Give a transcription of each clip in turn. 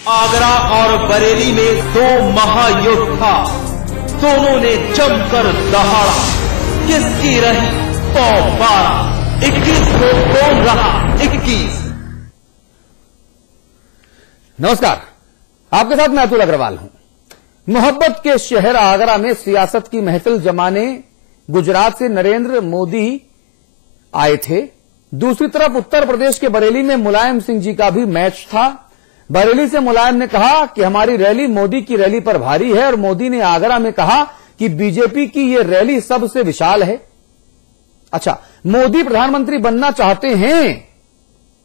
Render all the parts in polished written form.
आगरा और बरेली में दो महायोद्धा, दोनों ने जमकर दहाड़ा। किसकी रही 112, 21 को कौन रहा 21। नमस्कार, आपके साथ मैं अतुल अग्रवाल हूं। मोहब्बत के शहर आगरा में सियासत की महफिल जमाने गुजरात से नरेंद्र मोदी आए थे। दूसरी तरफ उत्तर प्रदेश के बरेली में मुलायम सिंह जी का भी मैच था। बरेली से मुलायम ने कहा कि हमारी रैली मोदी की रैली पर भारी है, और मोदी ने आगरा में कहा कि बीजेपी की ये रैली सबसे विशाल है। अच्छा, मोदी प्रधानमंत्री बनना चाहते हैं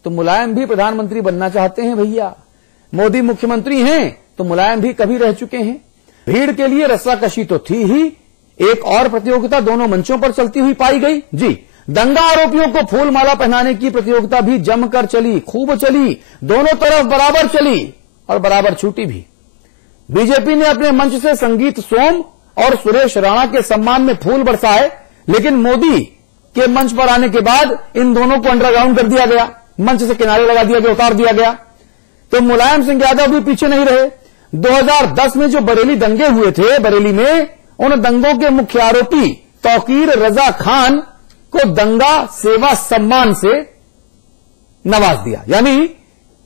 तो मुलायम भी प्रधानमंत्री बनना चाहते हैं भैया। मोदी मुख्यमंत्री हैं तो मुलायम भी कभी रह चुके हैं। भीड़ के लिए रस्साकशी तो थी ही। एक और प्रतियोगिता दोनों मंचों पर चलती हुई पाई गई। जी, दंगा आरोपियों को फूल माला पहनाने की प्रतियोगिता भी जमकर चली, खूब चली, दोनों तरफ बराबर चली और बराबर छूटी भी। बीजेपी ने अपने मंच से संगीत सोम और सुरेश राणा के सम्मान में फूल बरसाए, लेकिन मोदी के मंच पर आने के बाद इन दोनों को अंडरग्राउंड कर दिया गया, मंच से किनारे लगा दिया गया, उतार दिया गया। तो मुलायम सिंह यादव भी पीछे नहीं रहे। 2010 में जो बरेली दंगे हुए थे, बरेली में उन दंगों के मुख्य आरोपी तौकीर रजा खान को दंगा सेवा सम्मान से नवाज दिया। यानी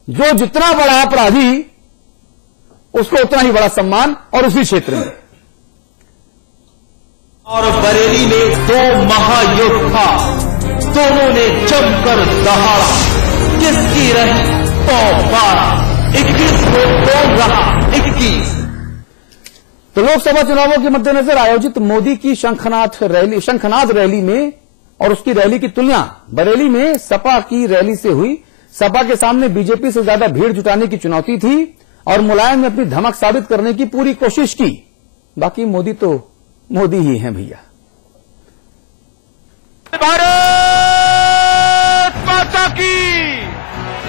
जो जितना बड़ा अपराधी उसको उतना ही बड़ा सम्मान, और उसी क्षेत्र में। और बरेली में दो महायोद्धा, दोनों ने जमकर दहाड़ा। किसकी रही 112, 21 को कौन रहा 21। तो लोकसभा चुनावों के मद्देनजर आयोजित मोदी की शंखनाद रैली में और उसकी रैली की तुलना बरेली में सपा की रैली से हुई। सपा के सामने बीजेपी से ज्यादा भीड़ जुटाने की चुनौती थी और मुलायम ने अपनी धमक साबित करने की पूरी कोशिश की। बाकी मोदी तो मोदी ही हैं भैया। भारत माता की।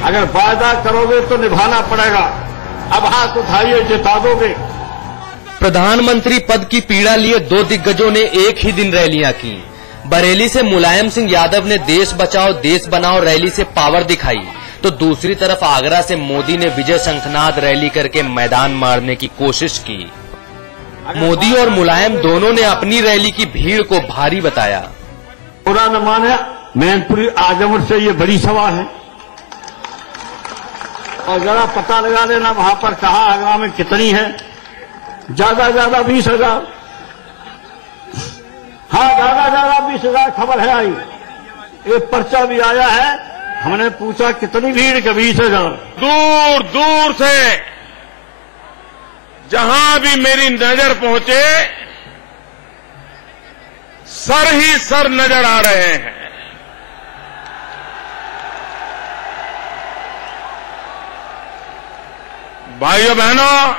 अगर वादा करोगे तो निभाना पड़ेगा। अब हाथ उठाइए, जिता दोगे। प्रधानमंत्री पद की पीड़ा लिए दो दिग्गजों ने एक ही दिन रैलियां की। बरेली से मुलायम सिंह यादव ने देश बचाओ देश बनाओ रैली से पावर दिखाई, तो दूसरी तरफ आगरा से मोदी ने विजय शंखनाद रैली करके मैदान मारने की कोशिश की। मोदी और मुलायम दोनों ने अपनी रैली की भीड़ को भारी बताया। पूरा न माने, मैनपुरी आजमगढ़ से ये बड़ी सभा है, और जरा पता लगा लेना वहां पर कहा आगरा में कितनी है। ज्यादा 20,000। हाँ, ज्यादा 20,000 खबर है आई। एक पर्चा भी आया है, हमने पूछा कितनी भीड़ का 20,000। दूर दूर से जहां भी मेरी नजर पहुंचे, सर ही सर नजर आ रहे हैं। भाइयों बहनों,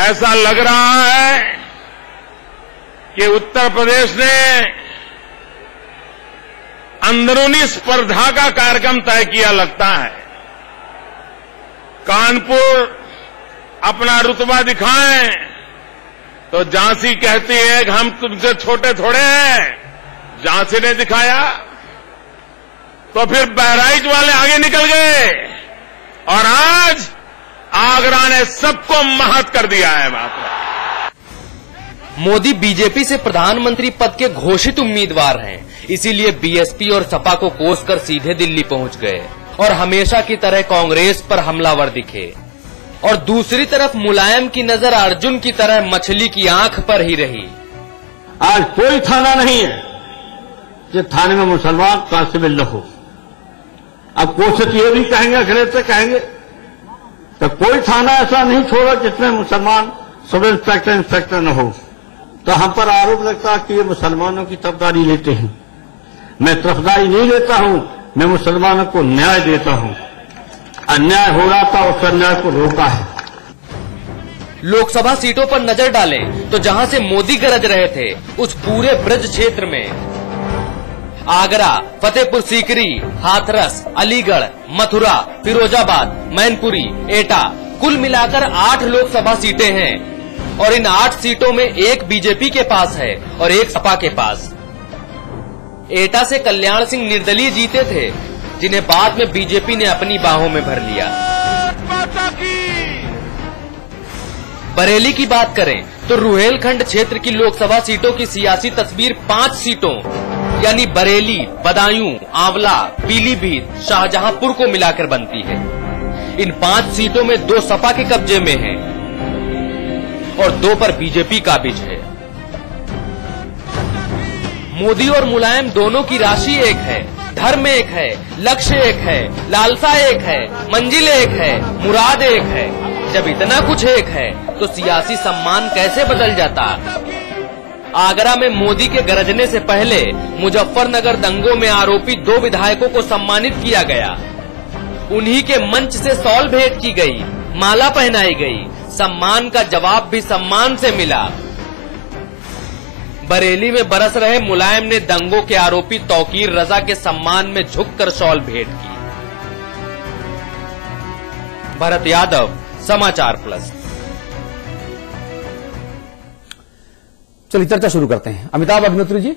ऐसा लग रहा है कि उत्तर प्रदेश ने अंदरूनी स्पर्धा का कार्यक्रम तय किया लगता है। कानपुर अपना रुतबा दिखाएं तो झांसी कहती है कि हम तुमसे छोटे थोड़े हैं। झांसी ने दिखाया तो फिर बहराइच वाले आगे निकल गए, और आज आगरा ने सबको महत कर दिया है। मोदी बीजेपी से प्रधानमंत्री पद के घोषित उम्मीदवार हैं, इसीलिए बीएसपी और सपा को कोसकर सीधे दिल्ली पहुंच गए और हमेशा की तरह कांग्रेस पर हमलावर दिखे। और दूसरी तरफ मुलायम की नजर अर्जुन की तरह मछली की आंख पर ही रही। आज कोई थाना नहीं है कि थाने में मुसलमान कांस्टेबल न हो। अब कोशिश ये भी कहेंगे, अखिलेश से कहेंगे, तो कोई थाना ऐसा नहीं छोड़ा जिसमें मुसलमान सब इंस्पेक्टर न हो। तो हम पर आरोप लगता है कि ये मुसलमानों की तरफदारी लेते हैं। मैं तरफदारी नहीं लेता हूं, मैं मुसलमानों को न्याय देता हूं। अन्याय हो रहा था, उस अन्याय को रोका है। लोकसभा सीटों पर नजर डालें तो जहां से मोदी गरज रहे थे, उस पूरे ब्रज क्षेत्र में आगरा, फतेहपुर सीकरी, हाथरस, अलीगढ़, मथुरा, फिरोजाबाद, मैनपुरी, एटा, कुल मिलाकर 8 लोकसभा सीटें हैं। और इन 8 सीटों में एक बीजेपी के पास है और एक सपा के पास। एटा से कल्याण सिंह निर्दलीय जीते थे, जिन्हें बाद में बीजेपी ने अपनी बाहों में भर लिया। बरेली की बात करें तो रुहेलखंड क्षेत्र की लोकसभा सीटों की सियासी तस्वीर 5 सीटों यानी बरेली, बदायूं, आंवला, पीलीभीत, शाहजहांपुर को मिलाकर बनती है। इन 5 सीटों में 2 सपा के कब्जे में हैं और 2 पर बीजेपी काबिज है। मोदी और मुलायम दोनों की राशि एक है, धर्म एक है, लक्ष्य एक है, लालसा एक है, मंजिल एक है, मुराद एक है। जब इतना कुछ एक है तो सियासी सम्मान कैसे बदल जाता? आगरा में मोदी के गरजने से पहले मुजफ्फरनगर दंगों में आरोपी 2 विधायकों को सम्मानित किया गया। उन्हीं के मंच से शॉल भेंट की गई, माला पहनाई गई। सम्मान का जवाब भी सम्मान से मिला। बरेली में बरस रहे मुलायम ने दंगों के आरोपी तौकीर रजा के सम्मान में झुककर शॉल भेंट की। भरत यादव, समाचार प्लस। चलिए चर्चा शुरू करते हैं। अमिताभ अग्निहोत्री जी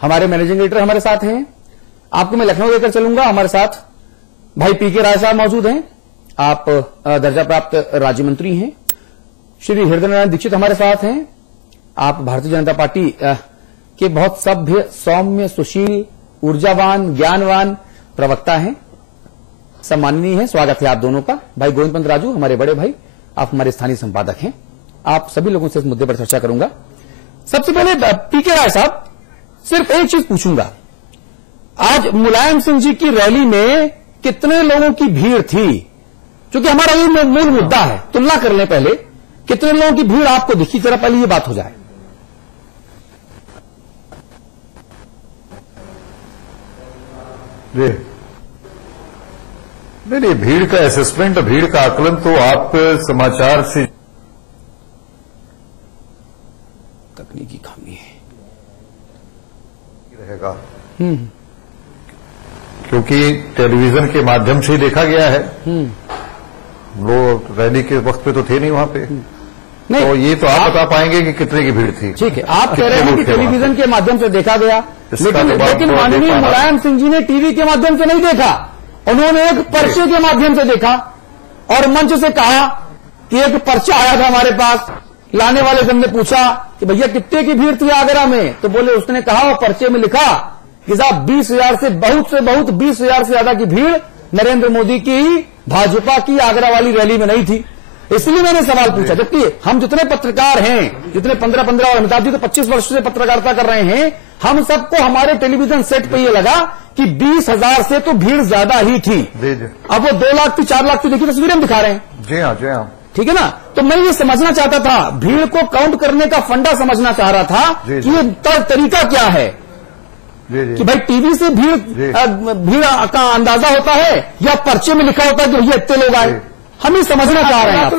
हमारे मैनेजिंग एडिटर हमारे साथ हैं। आपको मैं लखनऊ लेकर चलूंगा। हमारे साथ भाई पीके राय साहब मौजूद हैं। आप दर्जा प्राप्त राज्य मंत्री हैं। श्री हृदय नारायण दीक्षित हमारे साथ हैं। आप भारतीय जनता पार्टी के बहुत सभ्य, सौम्य, सुशील, ऊर्जावान, ज्ञानवान प्रवक्ता हैं, सम्माननीय हैं। स्वागत है आप दोनों का। भाई गोविंद पंत राजू हमारे बड़े भाई, आप हमारे स्थानीय संपादक हैं। आप सभी लोगों से इस मुद्दे पर चर्चा करूंगा। सबसे पहले पीके राय साहब, सिर्फ एक चीज पूछूंगा, आज मुलायम सिंह जी की रैली में कितने लोगों की भीड़ थी? क्योंकि हमारा ये मूल मुद्दा है। तुलना कर लें पहले, कितने लोगों की भीड़ आपको दिखी? जरा पहले ये बात हो जाए। नहीं, भीड़ का असेसमेंट, भीड़ का आकलन तो आप समाचार से तकनीकी खामी है रहेगा, क्योंकि टेलीविजन के माध्यम से ही देखा गया है। वो रैली के वक्त पे तो थे नहीं वहां पे। नहीं, तो ये तो आप बता पाएंगे कि कितने की भीड़ थी। ठीक है, आप कह रहे हैं कि टेलीविजन के माध्यम से देखा गया, लेकिन माननीय मुलायम सिंह जी ने टीवी के माध्यम से नहीं देखा। उन्होंने एक पर्चे के माध्यम से देखा और मंच से कहा कि एक पर्चा आया था हमारे पास। लाने वाले से हमने पूछा कि भैया कितने की भीड़ थी आगरा में? तो बोले, उसने कहा वो पर्चे में लिखा कि साहब 20,000 से बहुत 20,000 से ज्यादा की भीड़ नरेंद्र मोदी की भाजपा की आगरा वाली रैली में नहीं थी। इसलिए मैंने सवाल पूछा। जबकि हम जितने पत्रकार हैं, जितने 15 और अमिताभ जी तो 25 वर्ष से पत्रकारिता कर रहे हैं, हम सबको हमारे टेलीविजन सेट पे ये लगा कि 20,000 से तो भीड़ ज्यादा ही थी। अब वो 2 लाख थी, 4 लाख थी, देखिए तस्वीरें हम दिखा रहे हैं। जी हाँ, जी हाँ, ठीक है ना। तो मैं ये समझना चाहता था, भीड़ को काउंट करने का फंडा समझना चाह रहा था कि ये तरीका क्या है कि भाई टीवी से भीड़ का अंदाजा होता है या पर्चे में लिखा होता है कि भैया इतने लोग आए। हम ये समझना चाह रहे हैं आपसे।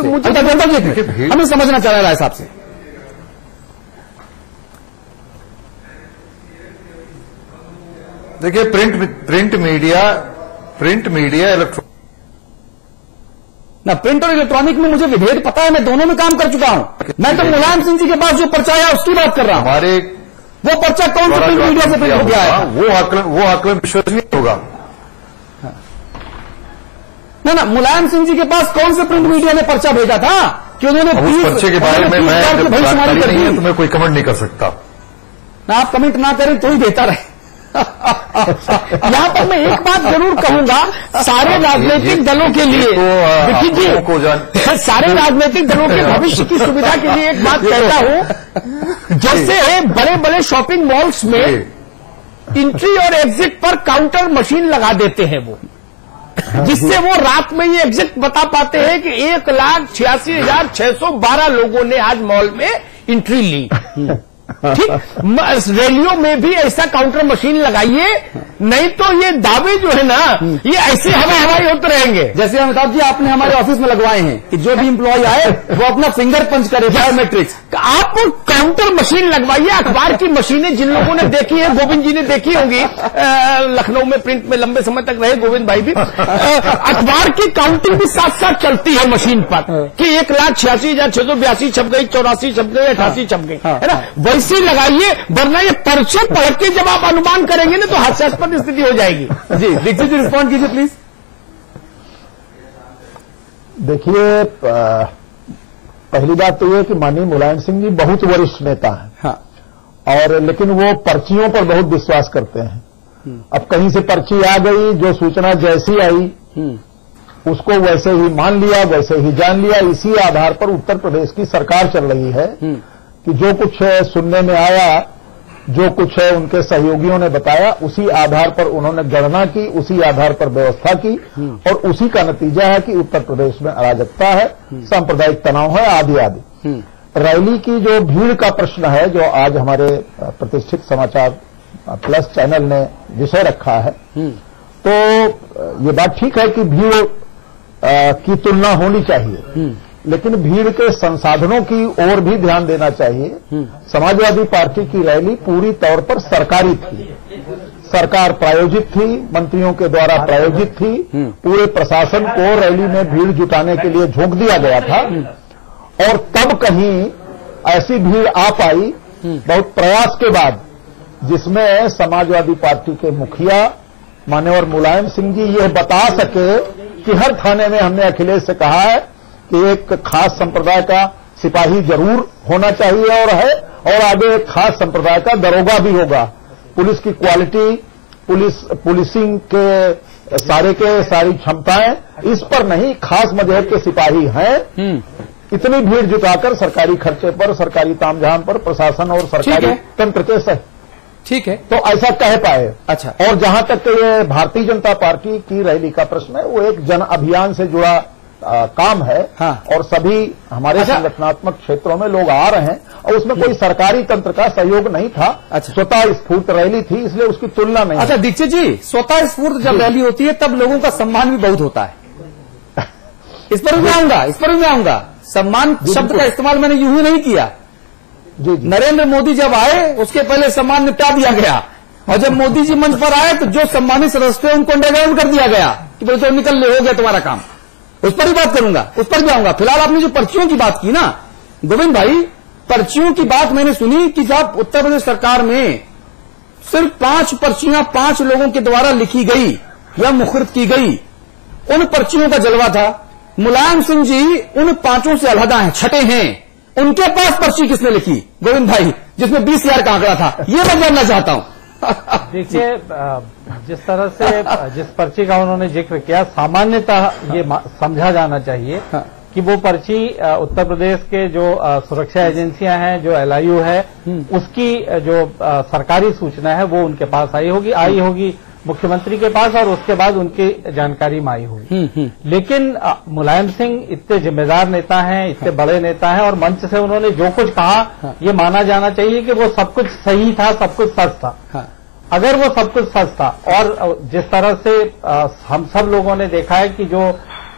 हम ये समझना चाह रहे हैं राय साहब से। देखिए, प्रिंट मीडिया इलेक्ट्रॉनिक ना, प्रिंट और इलेक्ट्रॉनिक में मुझे विभेद पता है। मैं दोनों में काम कर चुका हूं। मैं तो मुलायम सिंह जी के पास जो पर्चा आया उसकी बात कर रहा हूं। हमारे वो पर्चा कौन सा प्रिंट मीडिया से प्रिंट हो गया है? वो आकलन विश्वसनीय होगा ना। मुलायम सिंह जी के पास कौन से प्रिंट मीडिया ने पर्चा भेजा था कि उन्होंने उस पर्चे के बारे में मैं जानकारी नहीं है तो मैं कोई कमेंट नहीं कर सकता। ना आप कमेंट ना करें तो ही बेहतर है। यहां पर मैं एक बात जरूर कहूंगा सारे राजनीतिक दलों के लिए, सारे राजनीतिक दलों के भविष्य की सुविधा के लिए एक बात कहता हूं, जैसे बड़े बड़े शॉपिंग मॉल्स में एंट्री और एग्जिट पर काउंटर मशीन लगा देते हैं वो, जिससे वो रात में ये एग्जिट बता पाते हैं कि 1,86,612 लोगों ने आज मॉल में एंट्री ली। ठीक, रैलियों में भी ऐसा काउंटर मशीन लगाइए, नहीं तो ये दावे जो है ना ये ऐसे हवाई होते रहेंगे। जैसे अमिताभ जी आपने हमारे ऑफिस में लगवाए हैं कि जो भी इंप्लॉय आए वो अपना फिंगर पंच करे, बायोमेट्रिक्स। आप काउंटर मशीन लगवाइए। अखबार की मशीनें जिन लोगों ने देखी है, गोविंद जी ने देखी होंगी, लखनऊ में प्रिंट में लंबे समय तक रहे गोविंद भाई भी, अखबार की काउंटिंग भी साथ साथ चलती है मशीन पर कि 1,86,682 छप गई, 84 छप गई, 88 छप गई, है ना। वैसे लगाइए, वरना ये पर्चे पढ़ के जब आप अनुमान करेंगे ना तो हास्यास्पद स्थिति हो जाएगी। जी दीक्षित जी रिस्पॉन्ड कीजिए प्लीज। देखिए, पहली बात तो यह कि माननीय मुलायम सिंह जी बहुत वरिष्ठ नेता हैं। हाँ। और लेकिन वो पर्चियों पर बहुत विश्वास करते हैं। अब कहीं से पर्ची आ गई, जो सूचना जैसी आई उसको वैसे ही मान लिया, वैसे ही जान लिया। इसी आधार पर उत्तर प्रदेश की सरकार चल रही है कि जो कुछ सुनने में आया, जो कुछ उनके सहयोगियों ने बताया, उसी आधार पर उन्होंने गणना की, उसी आधार पर व्यवस्था की और उसी का नतीजा है कि उत्तर प्रदेश में अराजकता है, सांप्रदायिक तनाव है, आदि आदि। रैली की जो भीड़ का प्रश्न है, जो आज हमारे प्रतिष्ठित समाचार प्लस चैनल ने विषय रखा है, तो ये बात ठीक है कि भीड़ की तुलना होनी चाहिए, लेकिन भीड़ के संसाधनों की ओर भी ध्यान देना चाहिए। समाजवादी पार्टी की रैली पूरी तौर पर सरकारी थी, सरकार प्रायोजित थी, मंत्रियों के द्वारा प्रायोजित थी। पूरे प्रशासन को रैली में भीड़ जुटाने के लिए झोंक दिया गया था और तब कहीं ऐसी भीड़ आ पाई बहुत प्रयास के बाद, जिसमें समाजवादी पार्टी के मुखिया माननीय मुलायम सिंह जी यह बता सके कि हर थाने में हमने अखिलेश से कहा है कि एक खास संप्रदाय का सिपाही जरूर होना चाहिए और है, और आगे एक खास संप्रदाय का दरोगा भी होगा। पुलिस की क्वालिटी, पुलिसिंग के सारी क्षमताएं इस पर नहीं, खास मजहब के सिपाही हैं। इतनी भीड़ जुटाकर सरकारी खर्चे पर, सरकारी तामझाम पर प्रशासन और सरकारी तंत्र के सही, ठीक है, तो ऐसा कह पाए। अच्छा। और जहां तक ये भारतीय जनता पार्टी की रैली का प्रश्न है, वो एक जन अभियान से जुड़ा काम है। हाँ। और सभी हमारे संगठनात्मक क्षेत्रों में लोग आ रहे हैं और उसमें कोई सरकारी तंत्र का सहयोग नहीं था। अच्छा। स्वतः स्फूर्त रैली थी, इसलिए उसकी तुलना नहीं। अच्छा दीक्षित जी, स्वतः स्फूर्त जब रैली होती है तब लोगों का सम्मान भी बहुत होता है। इस पर भी आऊंगा। सम्मान शब्द का इस्तेमाल मैंने यूं ही नहीं किया। जी। नरेंद्र मोदी जब आए उसके पहले सम्मान निपटा दिया गया, और जब मोदी जी मंच पर आए तो जो सम्मानित सदस्य थे उनको अंडरग्राउंड कर दिया गया कि भाई तो निकल ले, हो गया तुम्हारा काम। उस पर ही बात करूंगा, उस पर भी आऊंगा। फिलहाल आपने जो पर्चियों की बात की ना गोविंद भाई, पर्चियों की बात मैंने सुनी कि जब उत्तर प्रदेश सरकार में सिर्फ 5 पर्चियां 5 लोगों के द्वारा लिखी गई या मुखरित की गई, उन पर्चियों का जलवा था। मुलायम सिंह जी उन 5 से अलहदा हैं, छठे हैं। उनके पास पर्ची किसने लिखी गोविंद भाई, जिसमें 20,000 का आंकड़ा था? ये मैं जानना चाहता हूं। देखिए, जिस तरह से जिस पर्ची का उन्होंने जिक्र किया, सामान्यतः ये समझा जाना चाहिए कि वो पर्ची उत्तर प्रदेश के जो सुरक्षा एजेंसियां हैं, जो LIU है, उसकी जो सरकारी सूचना है वो उनके पास आई होगी मुख्यमंत्री के पास, और उसके बाद उनकी जानकारी में आई होगी। लेकिन मुलायम सिंह इतने जिम्मेदार नेता हैं, इतने बड़े नेता हैं, और मंच से उन्होंने जो कुछ कहा ये माना जाना चाहिए कि वो सब कुछ सही था, सब कुछ सच था। अगर वो सब कुछ सच था, और जिस तरह से हम सब लोगों ने देखा है कि जो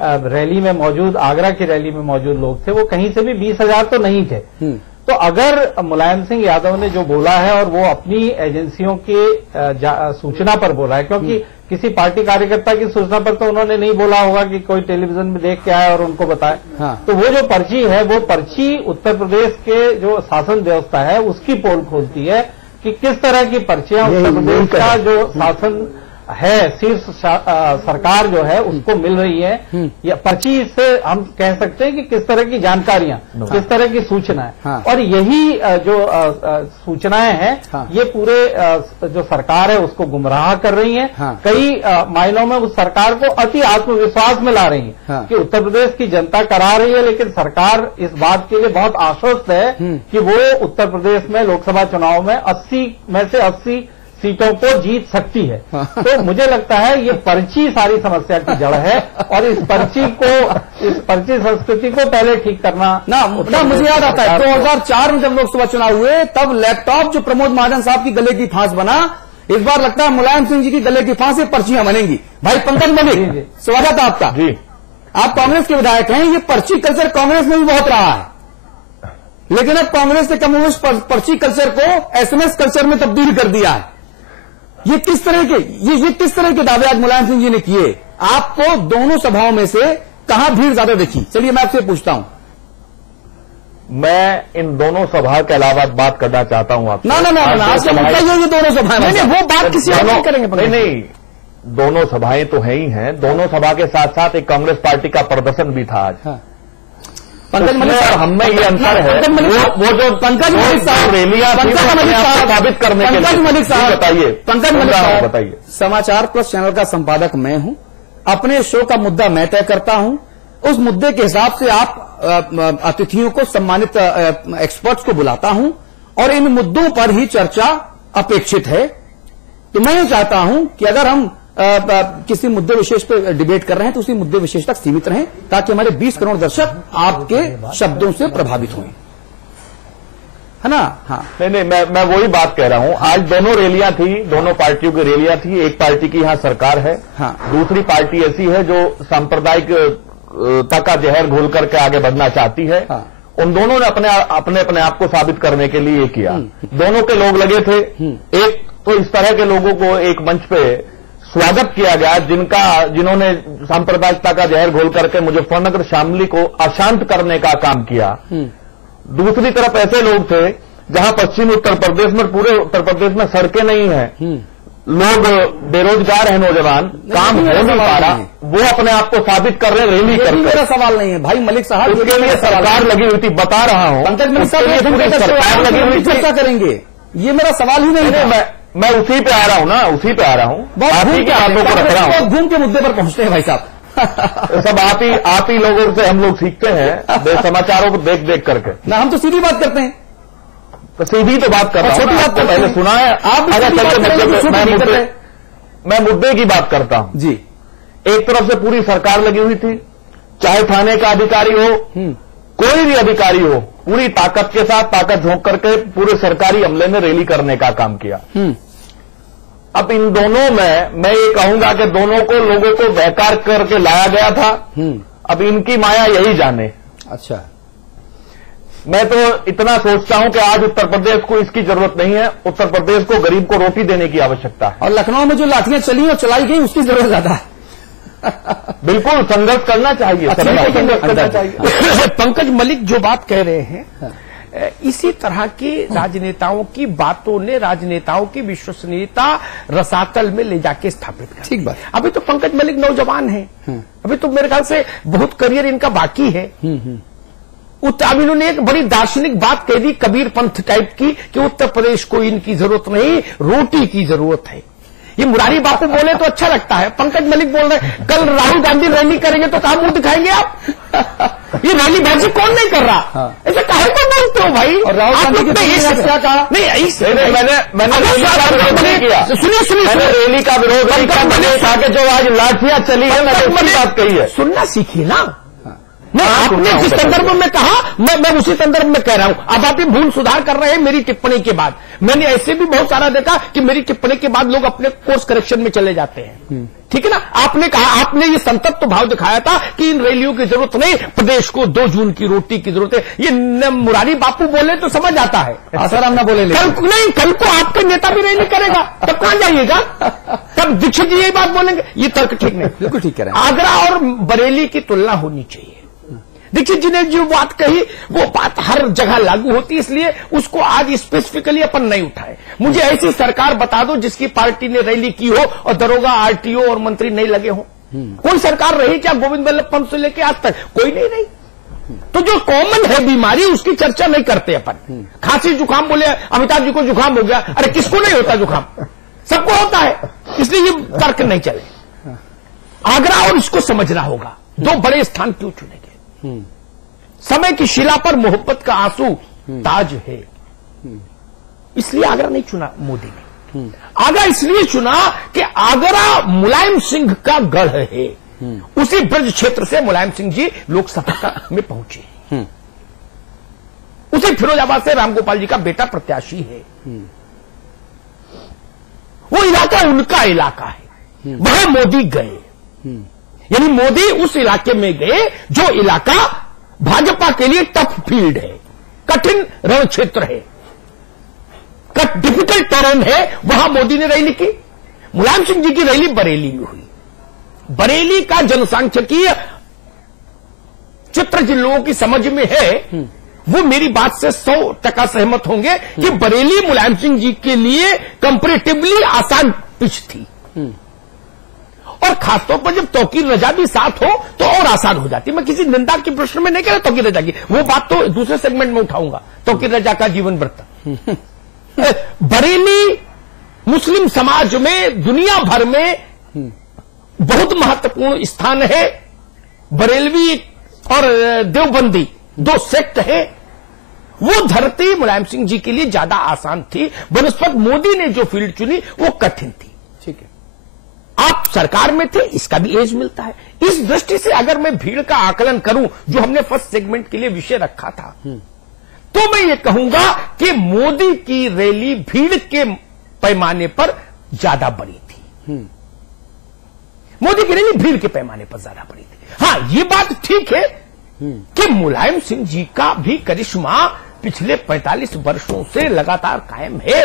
रैली में मौजूद, आगरा की रैली में मौजूद लोग थे, वो कहीं से भी 20,000 तो नहीं थे। तो अगर मुलायम सिंह यादव ने जो बोला है और वो अपनी एजेंसियों की सूचना पर बोला है, क्योंकि किसी पार्टी कार्यकर्ता की सूचना पर तो उन्होंने नहीं बोला होगा कि कोई टेलीविजन में देख के आए और उनको बताए। तो वो जो पर्ची है, वो पर्ची उत्तर प्रदेश के जो शासन व्यवस्था है उसकी पोल खोलती है कि किस तरह की पर्चियां उत्तर प्रदेश का जो शासन है, शीर्ष सरकार जो है उसको मिल रही है। या पर्ची से हम कह सकते हैं कि किस तरह की जानकारियां, किस तरह की सूचनाएं, और यही जो सूचनाएं हैं ये पूरे जो सरकार है उसको गुमराह कर रही हैं। कई मायनों में उस सरकार को अति आत्मविश्वास में ला रही है कि उत्तर प्रदेश की जनता करा रही है, लेकिन सरकार इस बात के लिए बहुत आश्वस्त है कि वो उत्तर प्रदेश में लोकसभा चुनाव में 80 में से 80 सीटों को जीत सकती है। तो मुझे लगता है ये पर्ची सारी समस्या की जड़ है, और इस पर्ची संस्कृति को पहले ठीक करना ना मुझे याद आता है 2004 में जब लोकसभा चुनाव हुए, तब लैपटॉप जो प्रमोद महाजन साहब की गले की फांस बना, इस बार लगता है मुलायम सिंह जी की गले की फांस से पर्चियां बनेंगी। भाई पंकज मलिक, स्वागत है आपका। जी, आप कांग्रेस के विधायक हैं, ये पर्ची कल्चर कांग्रेस में भी बहुत रहा है, लेकिन अब कांग्रेस ने कम्युनिस्ट पर्ची कल्चर को SMS कल्चर में तब्दील कर दिया है। ये किस तरह के दावे आज मुलायम सिंह जी ने किए? आपको दोनों सभाओं में से कहां भीड़ ज्यादा दिखी? चलिए मैं आपसे पूछता हूं। मैं इन दोनों सभा के अलावा बात करना चाहता हूं आपसे। ना आपसे बताइए, ये दोनों सभाएं नहीं, वो बात किसी और करेंगे। नहीं, दोनों सभाएं तो है ही हैं। दोनों सभा के साथ साथ एक कांग्रेस पार्टी का प्रदर्शन भी था आज। पंकज मलिक साहब, हम में ये अंतर है, वो जो पंकज मलिक साहब रैलियां साबित करने के लिए। पंकज मलिक साहब बताइए, पंकज मलिक साहब बताइए। समाचार प्लस चैनल का संपादक मैं हूं, अपने शो का मुद्दा मैं तय करता हूं, उस मुद्दे के हिसाब से आप अतिथियों को, सम्मानित एक्सपर्ट्स को बुलाता हूं और इन मुद्दों पर ही चर्चा अपेक्षित है। तो मैं ये चाहता हूं कि अगर हम किसी मुद्दे विशेष पर डिबेट कर रहे हैं तो उसी मुद्दे विशेष तक सीमित रहें, ताकि हमारे 20 करोड़ दर्शक आपके शब्दों से प्रभावित हों, है ना? हाँ, नहीं, मैं वही बात कह रहा हूं। आज दोनों रैलियां थी, दोनों पार्टियों की रैलियां थी। एक पार्टी की यहां सरकार है, हाँ, दूसरी पार्टी ऐसी है जो सांप्रदायिकता का जहर घोल करके आगे बढ़ना चाहती है। हाँ। उन दोनों ने अपने आप को साबित करने के लिए किया। दोनों के लोग लगे थे। एक तो इस तरह के लोगों को एक मंच पे स्वागत किया गया जिन्होंने सांप्रदायिकता का जहर घोल करके मुजफ्फरनगर शामली को अशांत करने का काम किया। दूसरी तरफ ऐसे लोग थे जहां पश्चिमी उत्तर प्रदेश में, पूरे उत्तर प्रदेश में सड़कें नहीं है, लोग बेरोजगार हैं, नौजवान, काम हो नहीं पा रहा, वो अपने आप को साबित कर रहे, रैली कर रहे। मेरा सवाल नहीं है भाई मलिक साहब, उसके लिए सरकार लगी हुई थी, बता रहा हूं। पंकज मलिक साहब पूरी सरकार लगी हुई थी, चर्चा करेंगे, ये मेरा सवाल ही नहीं है। मैं उसी पे आ रहा हूं ना, उसी पे आ रहा हूं। आप ही के बातों को रख रहा हूं, घूम के मुद्दे पर पहुंचते हैं भाई साहब। सब आप ही लोगों से हम लोग सीखते हैं, समाचारों को देख देख करके ना। हम तो सीधी बात करते हैं, तो सीधी तो बात कर रहा हूं। छोटी बात तो पहले सुना है आप। मैं मुद्दे की बात करता हूं जी। एक तरफ से पूरी सरकार लगी हुई थी, चाहे थाने का अधिकारी हो, कोई भी अधिकारी हो, पूरी ताकत के साथ, ताकत झोंक करके पूरे सरकारी अमले में रैली करने का काम किया। अब इन दोनों में मैं ये कहूंगा कि दोनों को लोगों को बेकार करके लाया गया था। अब इनकी माया यही जाने। अच्छा, मैं तो इतना सोचता हूं कि आज उत्तर प्रदेश को इसकी जरूरत नहीं है। उत्तर प्रदेश को गरीब को रोटी देने की आवश्यकता है। और लखनऊ में जो लाठियां चली और चलाई गई उसकी जरूरत ज्यादा है। बिल्कुल संघर्ष करना चाहिए, संघर्ष करना चाहिए। पंकज मलिक जो बात कह रहे हैं, इसी तरह की राजनेताओं की बातों ने राजनेताओं की विश्वसनीयता रसातल में ले जाके स्थापित कर। ठीक बात। अभी तो पंकज मलिक नौजवान है, अभी तो मेरे ख्याल से बहुत करियर इनका बाकी है। अब इन्होंने एक बड़ी दार्शनिक बात कह दी, कबीर पंथ टाइप की, कि उत्तर प्रदेश को इनकी जरूरत नहीं, रोटी की जरूरत है। ये मुरारी बापू बोले तो अच्छा लगता है, पंकज मलिक बोल रहे हैं कल राहुल गांधी रैली करेंगे तो कहां मुंह दिखाएंगे आप? ये रैली बाजी कौन नहीं कर रहा? ऐसे काहे को बोलते हो भाई? और राहुल गांधी ने क्या कहा? नहीं ऐसे मैंने रैली का विरोध नहीं किया। सुनिए मैंने रैली का विरोध नहीं किया। मैंने कहा कि जो आज लाठियां चली है, मैंने उसकी बात कही है। सुनना सीखिए ना। नहीं, आपने जिस संदर्भ में कहा मैं उसी संदर्भ में कह रहा हूं। अब आप ये भूल सुधार कर रहे हैं मेरी टिप्पणी के बाद। मैंने ऐसे भी बहुत सारा देखा कि मेरी टिप्पणी के बाद लोग अपने कोर्स करेक्शन में चले जाते हैं। ठीक है ना? आपने कहा, आपने ये संतप्त भाव दिखाया था कि इन रैलियों की जरूरत नहीं, प्रदेश को 2 जून की रोटी की जरूरत है। ये मुरारी बापू बोले तो समझ आता है, आसाराम ना बोले। कल को आपका नेता भी रैली करेगा, तब कहां जाइएगा? तब दीक्षित जी यही बात बोलेंगे, ये तर्क ठीक नहीं। बिल्कुल ठीक कह रहे हैं। आगरा और बरेली की तुलना होनी चाहिए। दीक्षित जी ने जो बात कही वो बात हर जगह लागू होती है, इसलिए उसको आज स्पेसिफिकली अपन नहीं उठाए। मुझे ऐसी सरकार बता दो जिसकी पार्टी ने रैली की हो और दरोगा, आरटीओ और मंत्री नहीं लगे हो। कोई सरकार रही क्या गोविंद वल्लभ पंत से लेके आज तक? कोई नहीं रही। तो जो कॉमन है बीमारी उसकी चर्चा नहीं करते अपन। खांसी जुकाम बोले अमिताभ जी को जुकाम हो गया, अरे किसको नहीं होता जुकाम? सबको होता है, इसलिए ये तर्क नहीं चले। आगरा और इसको समझना होगा, 2 बड़े स्थान क्यों चुने? समय की शिला पर मोहब्बत का आंसू ताज है, इसलिए आगरा नहीं चुना मोदी ने। आगरा इसलिए चुना कि आगरा मुलायम सिंह का गढ़ है। उसी ब्रज क्षेत्र से मुलायम सिंह जी लोकसभा में पहुंचे। उसी फिरोजाबाद से रामगोपाल जी का बेटा प्रत्याशी है। वो इलाका उनका इलाका है, वहां मोदी गए। यानी मोदी उस इलाके में गए जो इलाका भाजपा के लिए टफ फील्ड है, कठिन रण क्षेत्र है, डिफिकल्ट टेरेन है, वहां मोदी ने रैली की। मुलायम सिंह जी की रैली बरेली में हुई। बरेली का जनसांख्यिकीय चित्र जिन लोगों की समझ में है वो मेरी बात से 100% सहमत होंगे कि बरेली मुलायम सिंह जी के लिए कंपैरेटिवली आसान पिच थी। और खासतौर पर जब तौकीर रजा भी साथ हो तो और आसान हो जाती है। मैं किसी निंदा के प्रश्न में नहीं कह रहा तौकीर रजा की, वो बात तो दूसरे सेगमेंट में उठाऊंगा, तौकीर रजा का जीवन वृत्तांत। बरेली मुस्लिम समाज में दुनिया भर में बहुत महत्वपूर्ण स्थान है। बरेलवी और देवबंदी दो सेक्ट है। वो धरती मुलायम सिंह जी के लिए ज्यादा आसान थी, बनस्पत मोदी ने जो फील्ड चुनी वो कठिन थी। ठीक है, आप सरकार में थे, इसका भी एज मिलता है। इस दृष्टि से अगर मैं भीड़ का आकलन करूं जो हमने फर्स्ट सेगमेंट के लिए विषय रखा था, तो मैं ये कहूंगा कि मोदी की रैली भीड़ के पैमाने पर ज्यादा बड़ी थी। मोदी की रैली भीड़ के पैमाने पर ज्यादा बड़ी थी। हां, ये बात ठीक है कि मुलायम सिंह जी का भी करिश्मा पिछले 45 वर्षों से लगातार कायम है।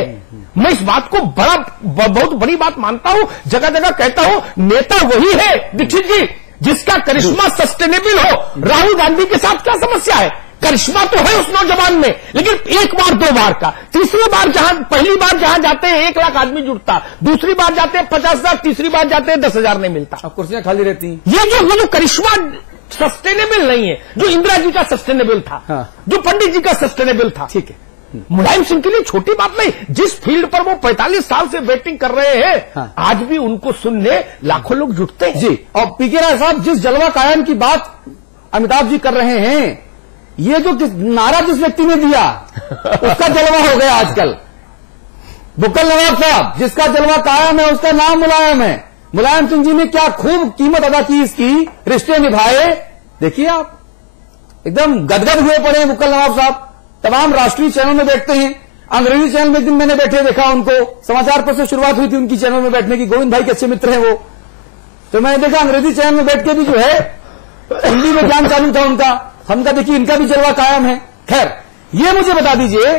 मैं इस बात को बहुत बड़ी बात मानता हूं, जगह जगह कहता हूं, नेता वही है दीक्षित जी जिसका करिश्मा सस्टेनेबल हो। राहुल गांधी के साथ क्या समस्या है? करिश्मा तो है उस नौजवान में, लेकिन एक बार दो बार का, तीसरी बार पहली बार जहां जाते हैं 1 लाख आदमी जुड़ता, दूसरी बार जाते हैं 50,000, तीसरी बार जाते हैं 10,000 नहीं मिलता। अब कुर्सियां खाली रहती। ये जो करिश्मा सस्टेनेबल नहीं है, जो इंदिरा जी का सस्टेनेबल था, हाँ। जो पंडित जी का सस्टेनेबल था। ठीक है, मुलायम सिंह के लिए छोटी बात नहीं। जिस फील्ड पर वो 45 साल से वेटिंग कर रहे हैं, हाँ। आज भी उनको सुनने लाखों लोग जुटते हैं। जी। और पीके राय साहब, जिस जलवा कायम की बात अमिताभ जी कर रहे हैं, ये जो नारा जिस व्यक्ति ने दिया उसका जलवा हो गया आजकल। बुक्कल नवाब साहब, जिसका जलवा कायम है उसका नाम मुलायम है। मुलायम सिंह जी ने क्या खूब कीमत अदा की इसकी, रिश्ते निभाए। देखिए आप एकदम गदगद हुए पड़े हैं बुक्कल नवाब साहब। तमाम राष्ट्रीय चैनल में बैठते हैं, अंग्रेजी चैनल में एक दिन मैंने बैठे देखा उनको, समाचार पर से शुरुआत हुई थी उनकी चैनल में बैठने की, गोविंद भाई के अच्छे मित्र हैं वो, तो मैंने देखा अंग्रेजी चैनल में बैठ के भी जो है हिंदी में ज्ञान चालू था उनका। हमका देखिए इनका भी जलवा कायम है। खैर, ये मुझे बता दीजिए,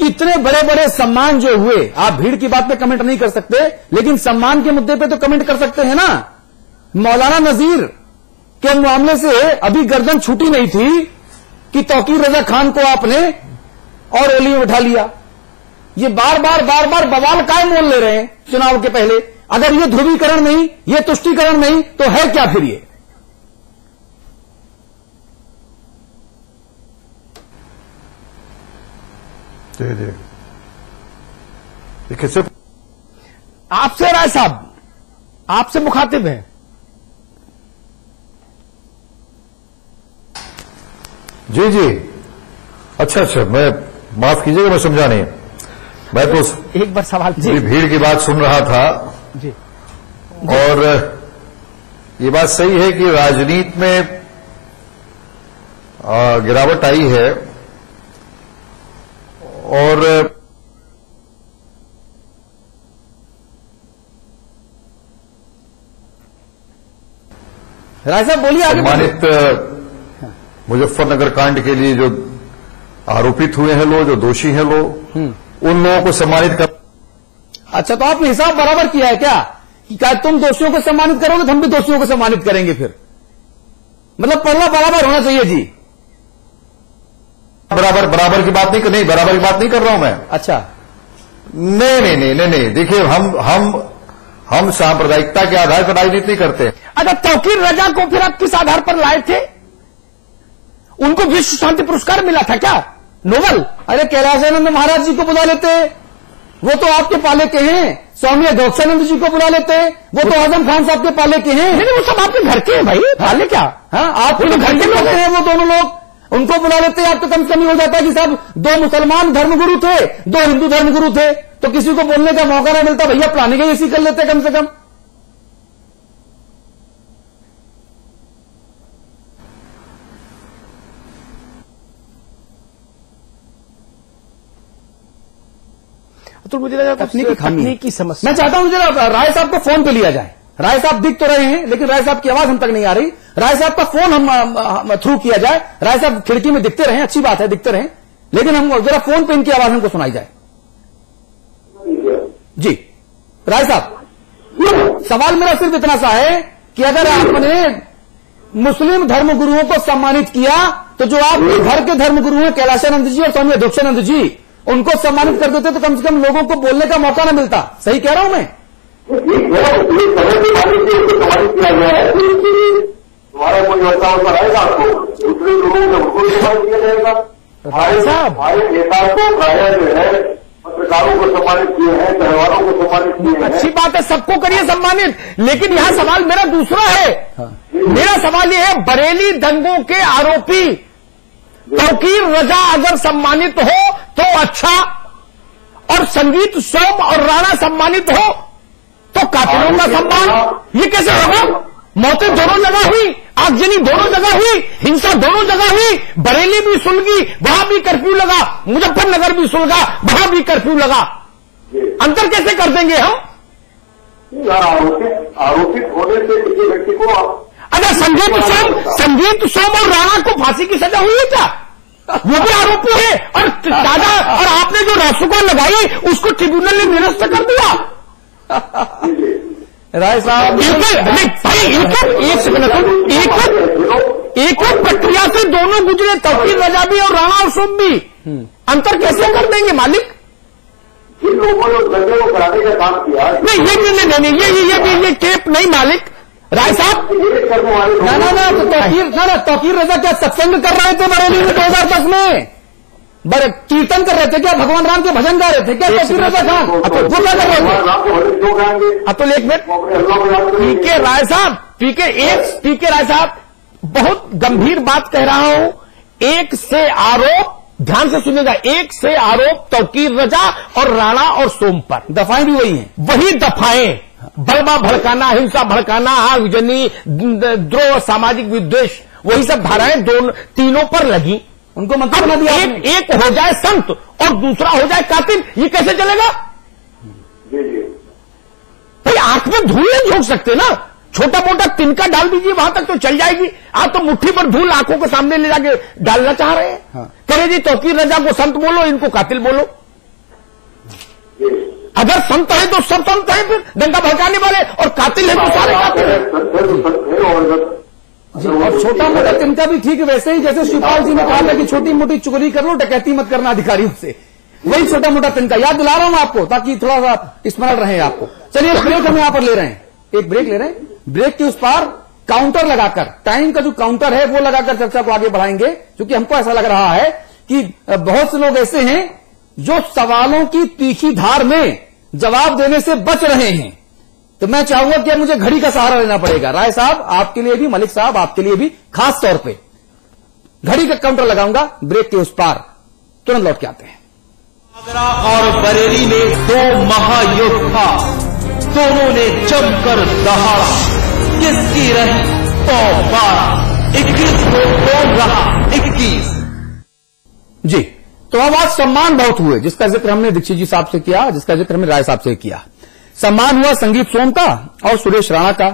इतने बड़े बड़े सम्मान जो हुए, आप भीड़ की बात पे कमेंट नहीं कर सकते, लेकिन सम्मान के मुद्दे पे तो कमेंट कर सकते हैं ना। मौलाना नजीर के मामले से अभी गर्दन छूटी नहीं थी कि तौकीर रजा खान को आपने और ओली में उठा लिया। ये बार बार बवाल काय मोल ले रहे हैं चुनाव के पहले। अगर ये ध्रुवीकरण नहीं, ये तुष्टीकरण नहीं, तो है क्या फिर ये? जी ये किससे? आपसे राय साहब, आपसे मुखातिब हैं। जी जी, अच्छा, मैं माफ कीजिएगा, मैं समझा नहीं। मैं तो एक बार सवाल पूरी भीड़ की बात सुन रहा था जी। और ये बात सही है कि राजनीति में गिरावट आई है और राय साहब बोलिए आगे। सम्मानित मुजफ्फरनगर कांड के लिए जो आरोपित हुए हैं लोग, जो दोषी हैं लोग, उन लोगों को सम्मानित कर। अच्छा, तो आपने हिसाब बराबर किया है क्या कि क्या तुम दोषियों को सम्मानित करोगे तो हम भी दोषियों को सम्मानित करेंगे? फिर मतलब पल्ला बराबर होना चाहिए जी। बराबर की बात नहीं बराबर की बात नहीं कर रहा हूं मैं। अच्छा, नहीं, देखिए हम सांप्रदायिकता के आधार पर राजनीति नहीं करते। अच्छा, तौकीर रजा को फिर आप किस आधार पर लाए थे? उनको विश्व शांति पुरस्कार मिला था क्या, नोबल? अरे कैलाशानंद महाराज जी को बुला लेते, वो तो आपके पाले के हैं। स्वामी अधोक्षानंद जी को बुला लेते, वो तो आजम खान साहब के पाले के हैं। नहीं, वो सब आपके घर के हैं भाई, पाले क्या? हाँ, आप घर के लोग हैं वो दोनों लोग, उनको बुला लेते। आप तो कम से कम हो जाता है कि साहब 2 मुसलमान धर्मगुरु थे, 2 हिंदू धर्मगुरु थे, तो किसी को बोलने का मौका ना मिलता, भैया प्लानिंग ऐसी कर लेते कम से कम। तो मुझे लगा तकनीकी समस्या। मैं चाहता हूं जरा राय साहब को फोन पे लिया जाए। राय साहब दिख तो रहे हैं, लेकिन राय साहब की आवाज हम तक नहीं आ रही। राय साहब का फोन हम थ्रू किया जाए। राय साहब खिड़की में दिखते रहे, अच्छी बात है, दिखते रहे, लेकिन हम जरा फोन पे इनकी आवाज हमको सुनाई जाए। जी राय साहब, सवाल मेरा सिर्फ इतना सा है कि अगर आपने मुस्लिम धर्मगुरुओं को सम्मानित किया, तो जो आपके घर के धर्मगुरु हैं कैलाशानंद जी और स्वामी अधोक्षानंद जी, उनको सम्मानित कर देते तो कम से कम लोगों को बोलने का मौका ना मिलता। सही कह रहा हूं मैं? समय के मालिक से उसको सम्मानित किया गया है, तुम्हारा कोई व्यवस्था होता रहेगा आपको दूसरे लोगों को उनको सम्मान किया जाएगा। हमारे नेताओं को प्राय जो है पत्रकारों को सम्मानित किए हैं, त्योहारों को सम्मानित किए हैं। अच्छी बात है, सबको करिए सम्मानित, लेकिन यहाँ सवाल मेरा दूसरा है। मेरा सवाल ये है, बरेली दंगों के आरोपी तौकीर रजा अगर सम्मानित हो तो अच्छा, और संगीत सोम और राणा सम्मानित हो तो कातिलों का सम्मान ये कैसे होगा? मौतें दोनों जगह हुई, आगजनी दोनों जगह हुई, हिंसा दोनों जगह हुई, बरेली भी सुलगी, वहां भी कर्फ्यू लगा, मुजफ्फरनगर भी सुलगा, वहां भी कर्फ्यू लगा। अंतर कैसे कर देंगे हम? आरोपित होने से किसी व्यक्ति को अगर संगीत सोम और राणा को फांसी की सजा हुई है क्या? वो भी आरोपी है, और दादा और आपने जो रासुका लगाई उसको ट्रिब्यूनल ने निरस्त कर दिया। राय साहब एक सेकंड, एक प्रक्रिया से दोनों गुजरे, तौकीर रजा भी और राणा और सोम भी। अंतर कैसे कर देंगे मालिक? जिन लोगों ने दंगे को कराने का काम किया नहीं, ये टेप नहीं मालिक। राय साहब ना तौकीर रजा क्या सत्संग कर रहे थे बरेली में 2010 में? कीर्तन कर रहे थे क्या? भगवान राम के भजन गा रहे थे क्या तौकीर रजा खान? वो क्या कर रहे थे? अतुल एक मिनट, पीके राय साहब बहुत गंभीर बात कह रहा हूं। एक से आरोप, ध्यान से सुनिएगा, एक से आरोप तौकीर रजा और राणा और सोम पर, दफाएं भी वही हैं, वही दफाएं, बलवा भड़काना, हिंसा भड़काना, आगजनी, द्रोह, सामाजिक विद्वेष, वही सब धाराएं तीनों पर लगी। उनको मंत्री बना दिया। एक हो जाए संत और दूसरा हो जाए कातिल, ये कैसे चलेगा? भाई आंख में धूल नहीं झोंक सकते ना, छोटा मोटा तिनका डाल दीजिए, वहां तक तो चल जाएगी। आप तो मुट्ठी पर धूल आंखों के सामने ले जाके डालना चाह रहे हैं। हाँ। कहे जी तौकीर रजा को संत बोलो, इनको कातिल बोलो। अगर संत है तो सब संत है, फिर दंगा भड़काने वाले, और कातिल है तो सारे कातिल है। और छोटा मोटा तिनका भी ठीक वैसे ही जैसे शिवपाल जी ने कहा था कि छोटी मोटी चुगली कर लो, डकैती मत करना अधिकारियों से, वही छोटा मोटा तिनका याद दिला रहा हूं आपको, ताकि थोड़ा सा स्मरण रहे आपको। चलिए ब्रेक हम यहां पर ले रहे हैं, एक ब्रेक ले रहे हैं। ब्रेक के उस पार काउंटर लगाकर, टाइम का जो काउंटर है वो लगाकर चर्चा को आगे बढ़ाएंगे, क्योंकि हमको ऐसा लग रहा है कि बहुत से लोग ऐसे हैं जो सवालों की तीखी धार में जवाब देने से बच रहे हैं। तो मैं चाहूंगा कि मुझे घड़ी का सहारा लेना पड़ेगा। राय साहब आपके लिए भी, मलिक साहब आपके लिए भी, खास तौर पे घड़ी का काउंटर लगाऊंगा। ब्रेक के उस पार तुरंत लौट के आते हैं। आगरा और बरेली में दो महायोद्धा, दोनों ने जमकर दहाड़ा, किसकी रही पौबारा, 21 को कौन रहा 21। जी, तो अब आज सम्मान बहुत हुए, जिसका जिक्र हमने दीक्षित जी साहब से किया, जिसका जिक्र हमने राय साहब से किया। सम्मान हुआ संगीत सोम का और सुरेश राणा का,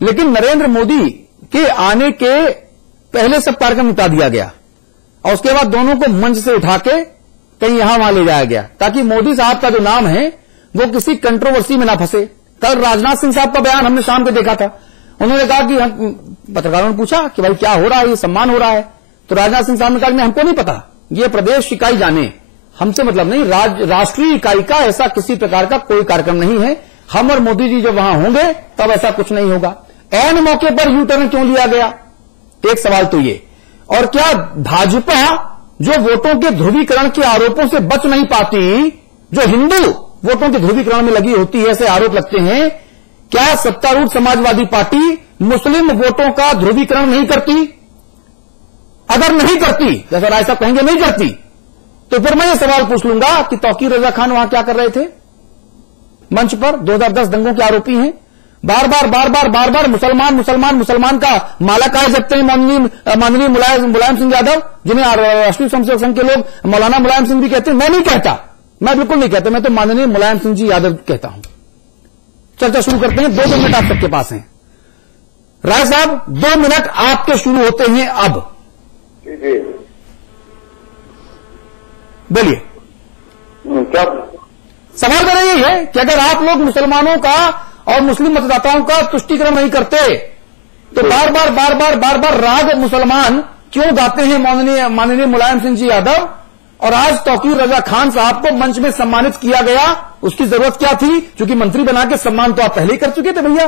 लेकिन नरेंद्र मोदी के आने के पहले सब कार्यक्रम निपटा दिया गया और उसके बाद दोनों को मंच से उठा के कहीं यहां वहां ले जाया गया, ताकि मोदी साहब का जो नाम है वो किसी कंट्रोवर्सी में ना फंसे। कल राजनाथ सिंह साहब का बयान हमने शाम को देखा था, उन्होंने कहा कि पत्रकारों ने पूछा कि भाई क्या हो रहा है, ये सम्मान हो रहा है, तो राजनाथ सिंह साहब ने कहा कि हमको नहीं पता, ये प्रदेश इकाई जाने, हमसे मतलब नहीं, राष्ट्रीय इकाई का ऐसा किसी प्रकार का कोई कार्यक्रम नहीं है, हम और मोदी जी जब वहां होंगे तब ऐसा कुछ नहीं होगा। ऐन मौके पर यू टर्न क्यों लिया गया, एक सवाल तो ये। और क्या भाजपा जो वोटों के ध्रुवीकरण के आरोपों से बच नहीं पाती, जो हिंदू वोटों के ध्रुवीकरण में लगी होती है, ऐसे आरोप लगते हैं, क्या सत्तारूढ़ समाजवादी पार्टी मुस्लिम वोटों का ध्रुवीकरण नहीं करती? अगर नहीं करती, जैसा राय साहब कहेंगे नहीं करती, तो फिर मैं ये सवाल पूछ लूंगा कि तौकीर रजा खान वहां क्या कर रहे थे मंच पर? 2010 दंगों के आरोपी हैं, बार बार मुसलमान का माला काय जपते हैं माननीय मुलायम सिंह यादव, जिन्हें राष्ट्रीय स्वयंसेवक संघ के लोग मौलाना मुलायम सिंह भी कहते हैं। मैं नहीं कहता, मैं बिल्कुल नहीं कहता, मैं तो माननीय मुलायम सिंह जी यादव कहता हूं। चर्चा शुरू करते हैं, 2 मिनट आप सबके पास हैं। राय साहब 2 मिनट आपके शुरू होते हैं अब, बोलिए। सवाल मेरा यही है कि अगर आप लोग मुसलमानों का और मुस्लिम मतदाताओं का तुष्टीकरण नहीं करते, तो बार बार राग मुसलमान क्यों गाते हैं माननीय मुलायम सिंह जी यादव, और आज तौकीर रजा खान साहब को मंच में सम्मानित किया गया, उसकी जरूरत क्या थी? क्योंकि मंत्री बना के सम्मान तो आप पहले ही कर चुके थे भैया।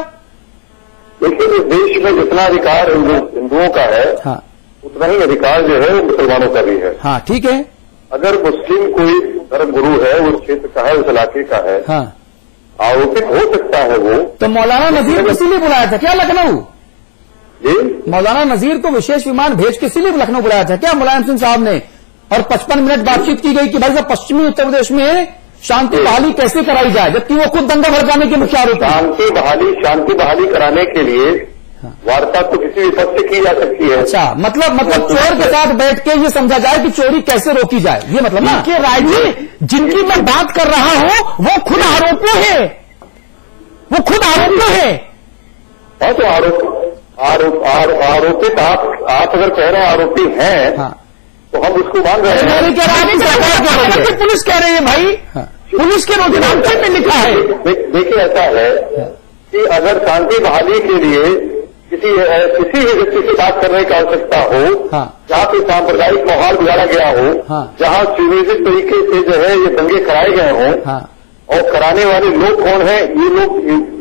देखिए, इस देश में जितना अधिकार हिंदुओं का है, हाँ, उतना ही अधिकार जो है वो मुसलमानों का भी है। हाँ, ठीक है। अगर मुस्लिम कोई धर्म गुरु है, उस क्षेत्र का है, उस इलाके का है, हाँ, आरोपित हो सकता है वो। तो मौलाना नजीर को इसीलिए बुलाया था क्या लखनऊ? जी, मौलाना नजीर को विशेष विमान भेज के इसीलिए लखनऊ बुलाया था क्या मुलायम सिंह साहब ने? और 55 मिनट बातचीत की गई कि भाई साहब पश्चिमी उत्तर प्रदेश में शांति बहाली कैसे कराई जाए, जबकि वो खुद दंगा भड़काने के मुख्य आरोपी। शांति बहाली कराने के लिए वार्ता तो किसी विपक्ष से की जा सकती है। अच्छा, मतलब चोर के साथ बैठ के ये समझा जाए कि चोरी कैसे रोकी जाए, ये मतलब ना कि राय जी जिनकी मैं बात कर रहा हूं वो खुद आरोपी है, वो खुद आरोपी है। हाँ, तो आरोपित आप अगर कह रहे हैं आरोपी हैं, हाँ, तो हम उसको मान रहे हैं। पुलिस कह रही है भाई, हाँ, पुलिस के रोजनामे में लिखा है। देखिए, ऐसा है कि अगर शांति बहाली के लिए किसी भी व्यक्ति से बात करने की आवश्यकता हो, हाँ, जहाँ पे सांप्रदायिक माहौल बिगाड़ा गया हो, हाँ, जहाँ सुनियोजित तरीके से जो है ये दंगे कराए गए हों, हाँ, और कराने वाले लोग कौन हैं, ये लोग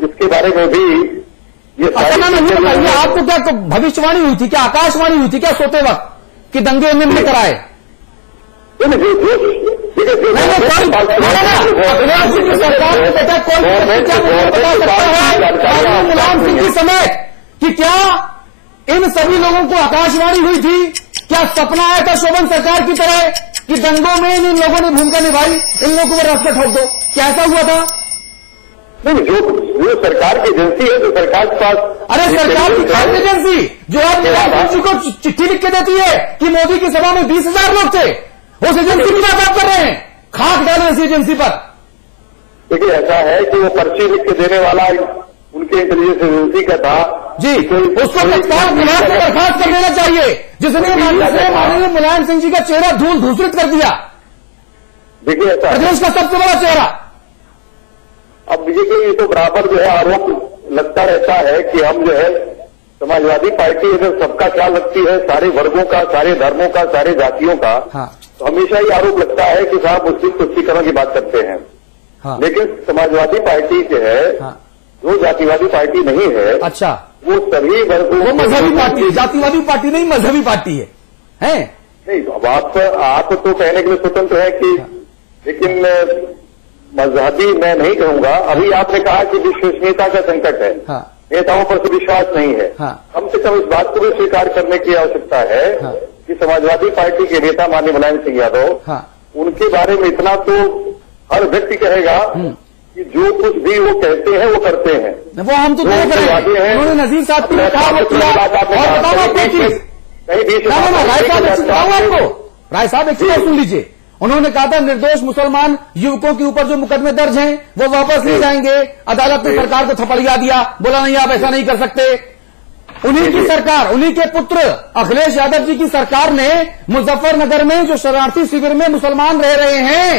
इसके बारे में भी ये आपको क्या भविष्यवाणी हुई थी क्या, आकाशवाणी हुई थी क्या सोते वक्त कि दंगे इन्होंने कराए? मुलायम सिंह जी समेत कि क्या इन सभी लोगों को आकाशवाणी हुई थी? क्या सपना आया था शोभन सरकार की तरह कि दंगों में इन लोगों ने भूमिका निभाई, इन लोगों को रास्ता ठोक दो? क्या ऐसा हुआ था? नहीं, जो सरकार की एजेंसी है तो सरकार के पास, अरे सरकार की खास एजेंसी जो आप मुलायम सिंह को चिट्ठी लिख के देती है कि मोदी की सभा में 20,000 लोग थे, उस एजेंसी की बात कर रहे हैं, खाक डाले इस एजेंसी पर। देखिए, ऐसा है कि वो पर्ची लिख के देने वाला उनके इंटेलिजेंस एजेंसी का था जी, उसको तत्काल विभाग से बर्खास्त कर देना चाहिए, जिसने माननीय मुलायम सिंह जी का चेहरा धूल धूसरित कर दिया। देखिए, ऐसा प्रदेश का सबसे बड़ा चेहरा। अब बीजेपी ये तो बराबर जो है आरोप लगता रहता है कि हम जो है समाजवादी पार्टी अगर सबका ख्याल रखती है, सारे वर्गों का, सारे धर्मों का, सारे जातियों का, हाँ, तो हमेशा ही आरोप लगता है कि साहब मुस्लिम तुष्टीकरण की बात करते हैं। हाँ, लेकिन समाजवादी पार्टी जो है, हाँ, जो जातिवादी पार्टी नहीं है, अच्छा, वो सभी वर्गों, वो मजहबी पार्टी है, जातिवादी पार्टी नहीं, मजहबी पार्टी है? नहीं, अब आप तो कहने के लिए स्वतंत्र है कि, लेकिन मजहबी मैं नहीं कहूंगा। अभी आपने कहा कि विश्वसनीयता का संकट है, हाँ, नेताओं पर से विश्वास नहीं है, हाँ, कम से कम इस बात को भी स्वीकार करने की आवश्यकता है, हाँ, कि समाजवादी पार्टी के नेता माननीय मुलायम सिंह यादव, हाँ, उनके बारे में इतना तो हर व्यक्ति कहेगा कि जो कुछ भी वो कहते हैं वो करते हैं। वो हम तो नहीं करेंगे, उन्होंने नजीर साहब की राय साहब एक चीज सुन लीजिए, उन्होंने कहा था निर्दोष मुसलमान युवकों के ऊपर जो मुकदमे दर्ज हैं वो वापस ले जाएंगे। अदालत ने सरकार को थपड़िया दिया, बोला नहीं आप ऐसा नहीं कर सकते। उन्हीं की सरकार, उन्हीं के पुत्र अखिलेश यादव जी की सरकार ने मुजफ्फरनगर में जो शरणार्थी शिविर में मुसलमान रह रहे हैं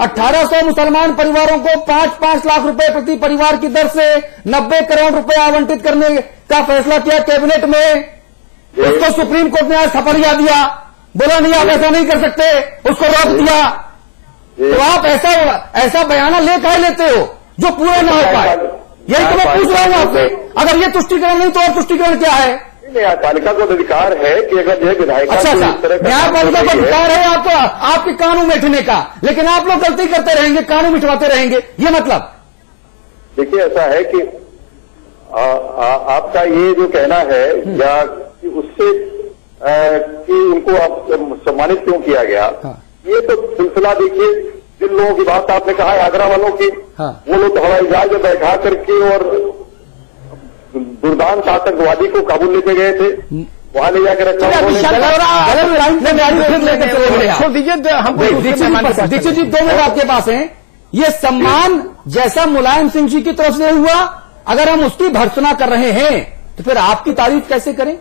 1800 मुसलमान परिवारों को 5-5 लाख रुपए प्रति परिवार की दर से 90 करोड़ रुपए आवंटित करने का फैसला किया कैबिनेट में। उसको सुप्रीम कोर्ट ने आज थपड़िया दिया, बोला नहीं आप ऐसा नहीं कर सकते, उसको रोक दिया। तो आप ऐसा बयाना लेते हो जो पूरा ना हो पाए। यही तो मैं पूछ रहा हूं आपसे, अगर ये तुष्टीकरण नहीं तो और तुष्टीकरण क्या है? न्यायपालिका को अधिकार है कि अगर यह विधायक अच्छा, न्यायपालिका को अधिकार है आपको आपके कानून मिटने का, लेकिन आप लोग गलती करते रहेंगे, कानून मिटवाते रहेंगे, ये मतलब? देखिए, ऐसा है कि आपका ये जो कहना है या कि उससे कि उनको आप सम्मानित क्यों किया गया, हाँ, ये तो सिलसिला देखिए, जिन लोगों की बात आपने कहा है आगरा वालों की, हाँ, वो लोग तो हवाई जहाज में बैठा करके और दुर्दांत आतंकवादी को काबू लेके गए थे, वहां ले जाकर रखा। दीक्षित जी 2 मिनट आपके पास हैं। ये सम्मान जैसा मुलायम सिंह जी की तरफ से हुआ, अगर हम उसकी भर्त्सना कर रहे हैं तो फिर आपकी तारीफ कैसे करें?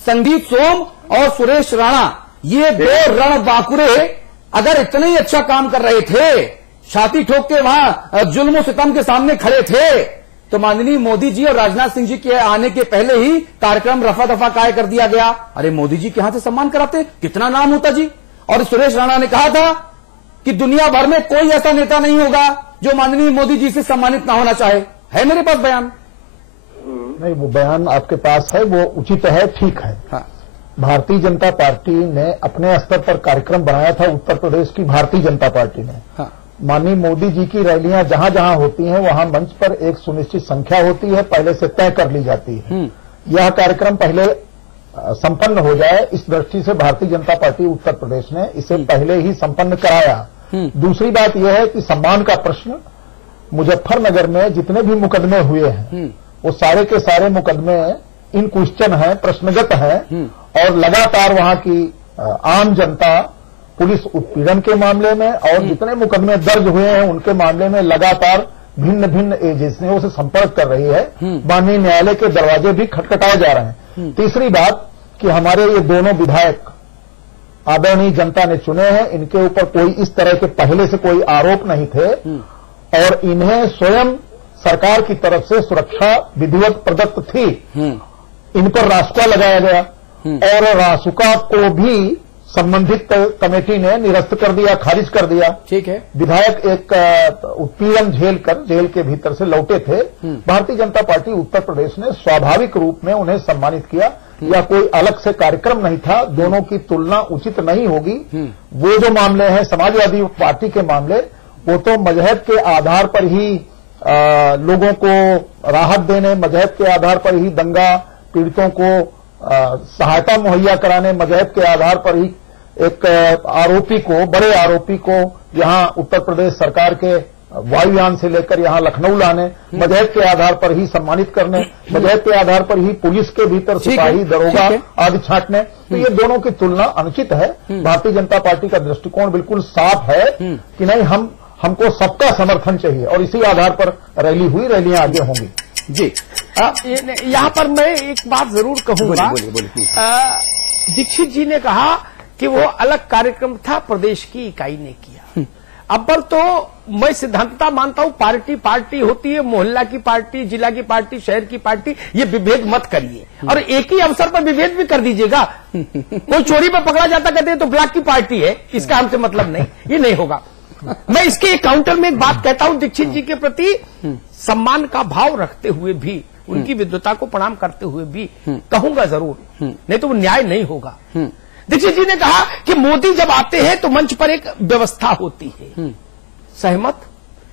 संदीप सोम और सुरेश राणा, ये 2 रणबांकुरे अगर इतना ही अच्छा काम कर रहे थे, छाती ठोक के वहां जुल्म सितम के सामने खड़े थे, तो माननीय मोदी जी और राजनाथ सिंह जी के आने के पहले ही कार्यक्रम रफा दफा काय कर दिया गया। अरे मोदी जी के यहां से सम्मान कराते, कितना नाम होता जी। और सुरेश राणा ने कहा था कि दुनिया भर में कोई ऐसा नेता नहीं होगा जो माननीय मोदी जी से सम्मानित ना होना चाहे। है मेरे पास बयान? नहीं, वो बयान आपके पास है, वो उचित है, ठीक है। हाँ। भारतीय जनता पार्टी ने अपने स्तर पर कार्यक्रम बनाया था, उत्तर प्रदेश की भारतीय जनता पार्टी ने। हाँ। माननीय मोदी जी की रैलियां जहां जहां होती हैं वहां मंच पर एक सुनिश्चित संख्या होती है, पहले से तय कर ली जाती है। यह कार्यक्रम पहले संपन्न हो जाए, इस दृष्टि से भारतीय जनता पार्टी उत्तर प्रदेश ने इसे पहले ही संपन्न कराया। दूसरी बात यह है कि सम्मान का प्रश्न, मुजफ्फरनगर में जितने भी मुकदमे हुए हैं वो सारे के सारे मुकदमे इन क्वेश्चन हैं, प्रश्नगत हैं, और लगातार वहां की आम जनता पुलिस उत्पीड़न के मामले में और जितने मुकदमे दर्ज हुए हैं उनके मामले में लगातार भिन्न भिन्न एजेंसियों से संपर्क कर रही है। माननीय न्यायालय के दरवाजे भी खटखटाए जा रहे हैं। तीसरी बात कि हमारे ये दोनों विधायक आदरणीय जनता ने चुने हैं, इनके ऊपर कोई इस तरह के पहले से कोई आरोप नहीं थे और इन्हें स्वयं सरकार की तरफ से सुरक्षा विधिवत प्रदत्त थी। इन पर रासुका लगाया गया और रासुका को भी संबंधित कमेटी ने निरस्त कर दिया, खारिज कर दिया। ठीक है। विधायक एक उत्पीड़न झेलकर जेल के भीतर से लौटे थे। भारतीय जनता पार्टी उत्तर प्रदेश ने स्वाभाविक रूप में उन्हें सम्मानित किया, या कोई अलग से कार्यक्रम नहीं था। दोनों की तुलना उचित नहीं होगी। वो जो मामले हैं समाजवादी पार्टी के मामले, वो तो मजहब के आधार पर ही लोगों को राहत देने, मजहब के आधार पर ही दंगा पीड़ितों को सहायता मुहैया कराने, मजहब के आधार पर ही एक आरोपी को, बड़े आरोपी को यहां उत्तर प्रदेश सरकार के वायुयान से लेकर यहां लखनऊ लाने, मजहब के आधार पर ही सम्मानित करने, मजहब के आधार पर ही पुलिस के भीतर सिपाही, दरोगा आदि छांटने, तो ये दोनों की तुलना अनुचित है। भारतीय जनता पार्टी का दृष्टिकोण बिल्कुल साफ है कि नहीं, हमको सबका समर्थन चाहिए और इसी आधार पर रैली हुई, रैलियां आगे होंगी। जी, यहाँ पर मैं एक बात जरूर कहूंगा। दीक्षित जी ने कहा कि वो अलग कार्यक्रम था, प्रदेश की इकाई ने किया। अब्बल तो मैं सिद्धांतता मानता हूं, पार्टी पार्टी होती है, मोहल्ला की पार्टी, जिला की पार्टी, शहर की पार्टी, ये विभेद मत करिए और एक ही अवसर पर विभेद भी कर दीजिएगा। कोई चोरी पर पकड़ा जाता कहते हैं तो ब्लॉक की पार्टी है, इसका हमसे मतलब नहीं, ये नहीं होगा। मैं इसके काउंटर में एक बात कहता हूं, दीक्षित जी के प्रति सम्मान का भाव रखते हुए भी, उनकी विद्वता को प्रणाम करते हुए भी कहूंगा जरूर, नहीं तो वो न्याय नहीं होगा। दीक्षित जी ने कहा कि मोदी जब आते हैं तो मंच पर एक व्यवस्था होती है, सहमत,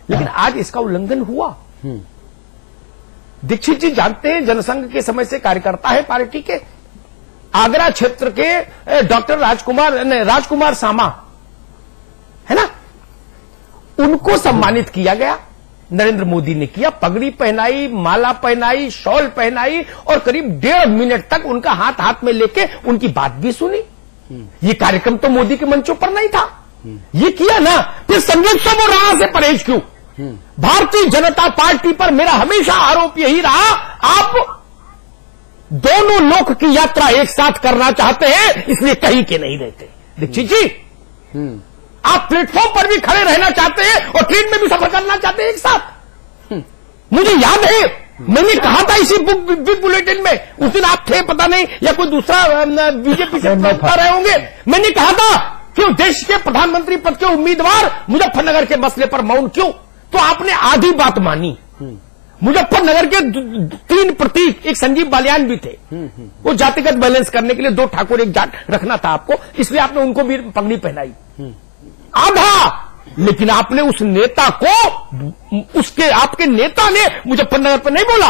लेकिन आज इसका उल्लंघन हुआ। दीक्षित जी जानते हैं, जनसंघ के समय से कार्यकर्ता है पार्टी के, आगरा क्षेत्र के डॉक्टर राजकुमार सामा है ना, उनको सम्मानित किया गया, नरेंद्र मोदी ने किया, पगड़ी पहनाई, माला पहनाई, शॉल पहनाई और करीब 1.5 मिनट तक उनका हाथ हाथ में लेके उनकी बात भी सुनी। ये कार्यक्रम तो मोदी के मंचों पर नहीं था, ये किया ना। फिर संयुक्त राह से परहेज क्यों? भारतीय जनता पार्टी पर मेरा हमेशा आरोप यही रहा, आप दोनों लोक की यात्रा एक साथ करना चाहते हैं, इसलिए कहीं के नहीं रहते। दीक्षित जी, आप प्लेटफॉर्म पर भी खड़े रहना चाहते हैं और ट्रेन में भी सफर करना चाहते हैं एक साथ। मुझे याद है, मैंने कहा था इसी बिग बुलेटिन में, उस दिन आप थे पता नहीं, या कोई दूसरा बीजेपी से बता रहे होंगे, मैंने कहा था कि देश के प्रधानमंत्री पद के उम्मीदवार मुजफ्फरनगर के मसले पर मौन क्यों? तो आपने आधी बात मानी। मुजफ्फरनगर के 3 प्रतीक, एक संजीव बालियान भी थे, वो जातिगत बैलेंस करने के लिए 2 ठाकुर एक जाट रखना था आपको, इसलिए आपने उनको भी पगड़ी पहनाई आधा। लेकिन आपने उस नेता को, उसके आपके नेता ने मुजफ्फरनगर पर नहीं बोला।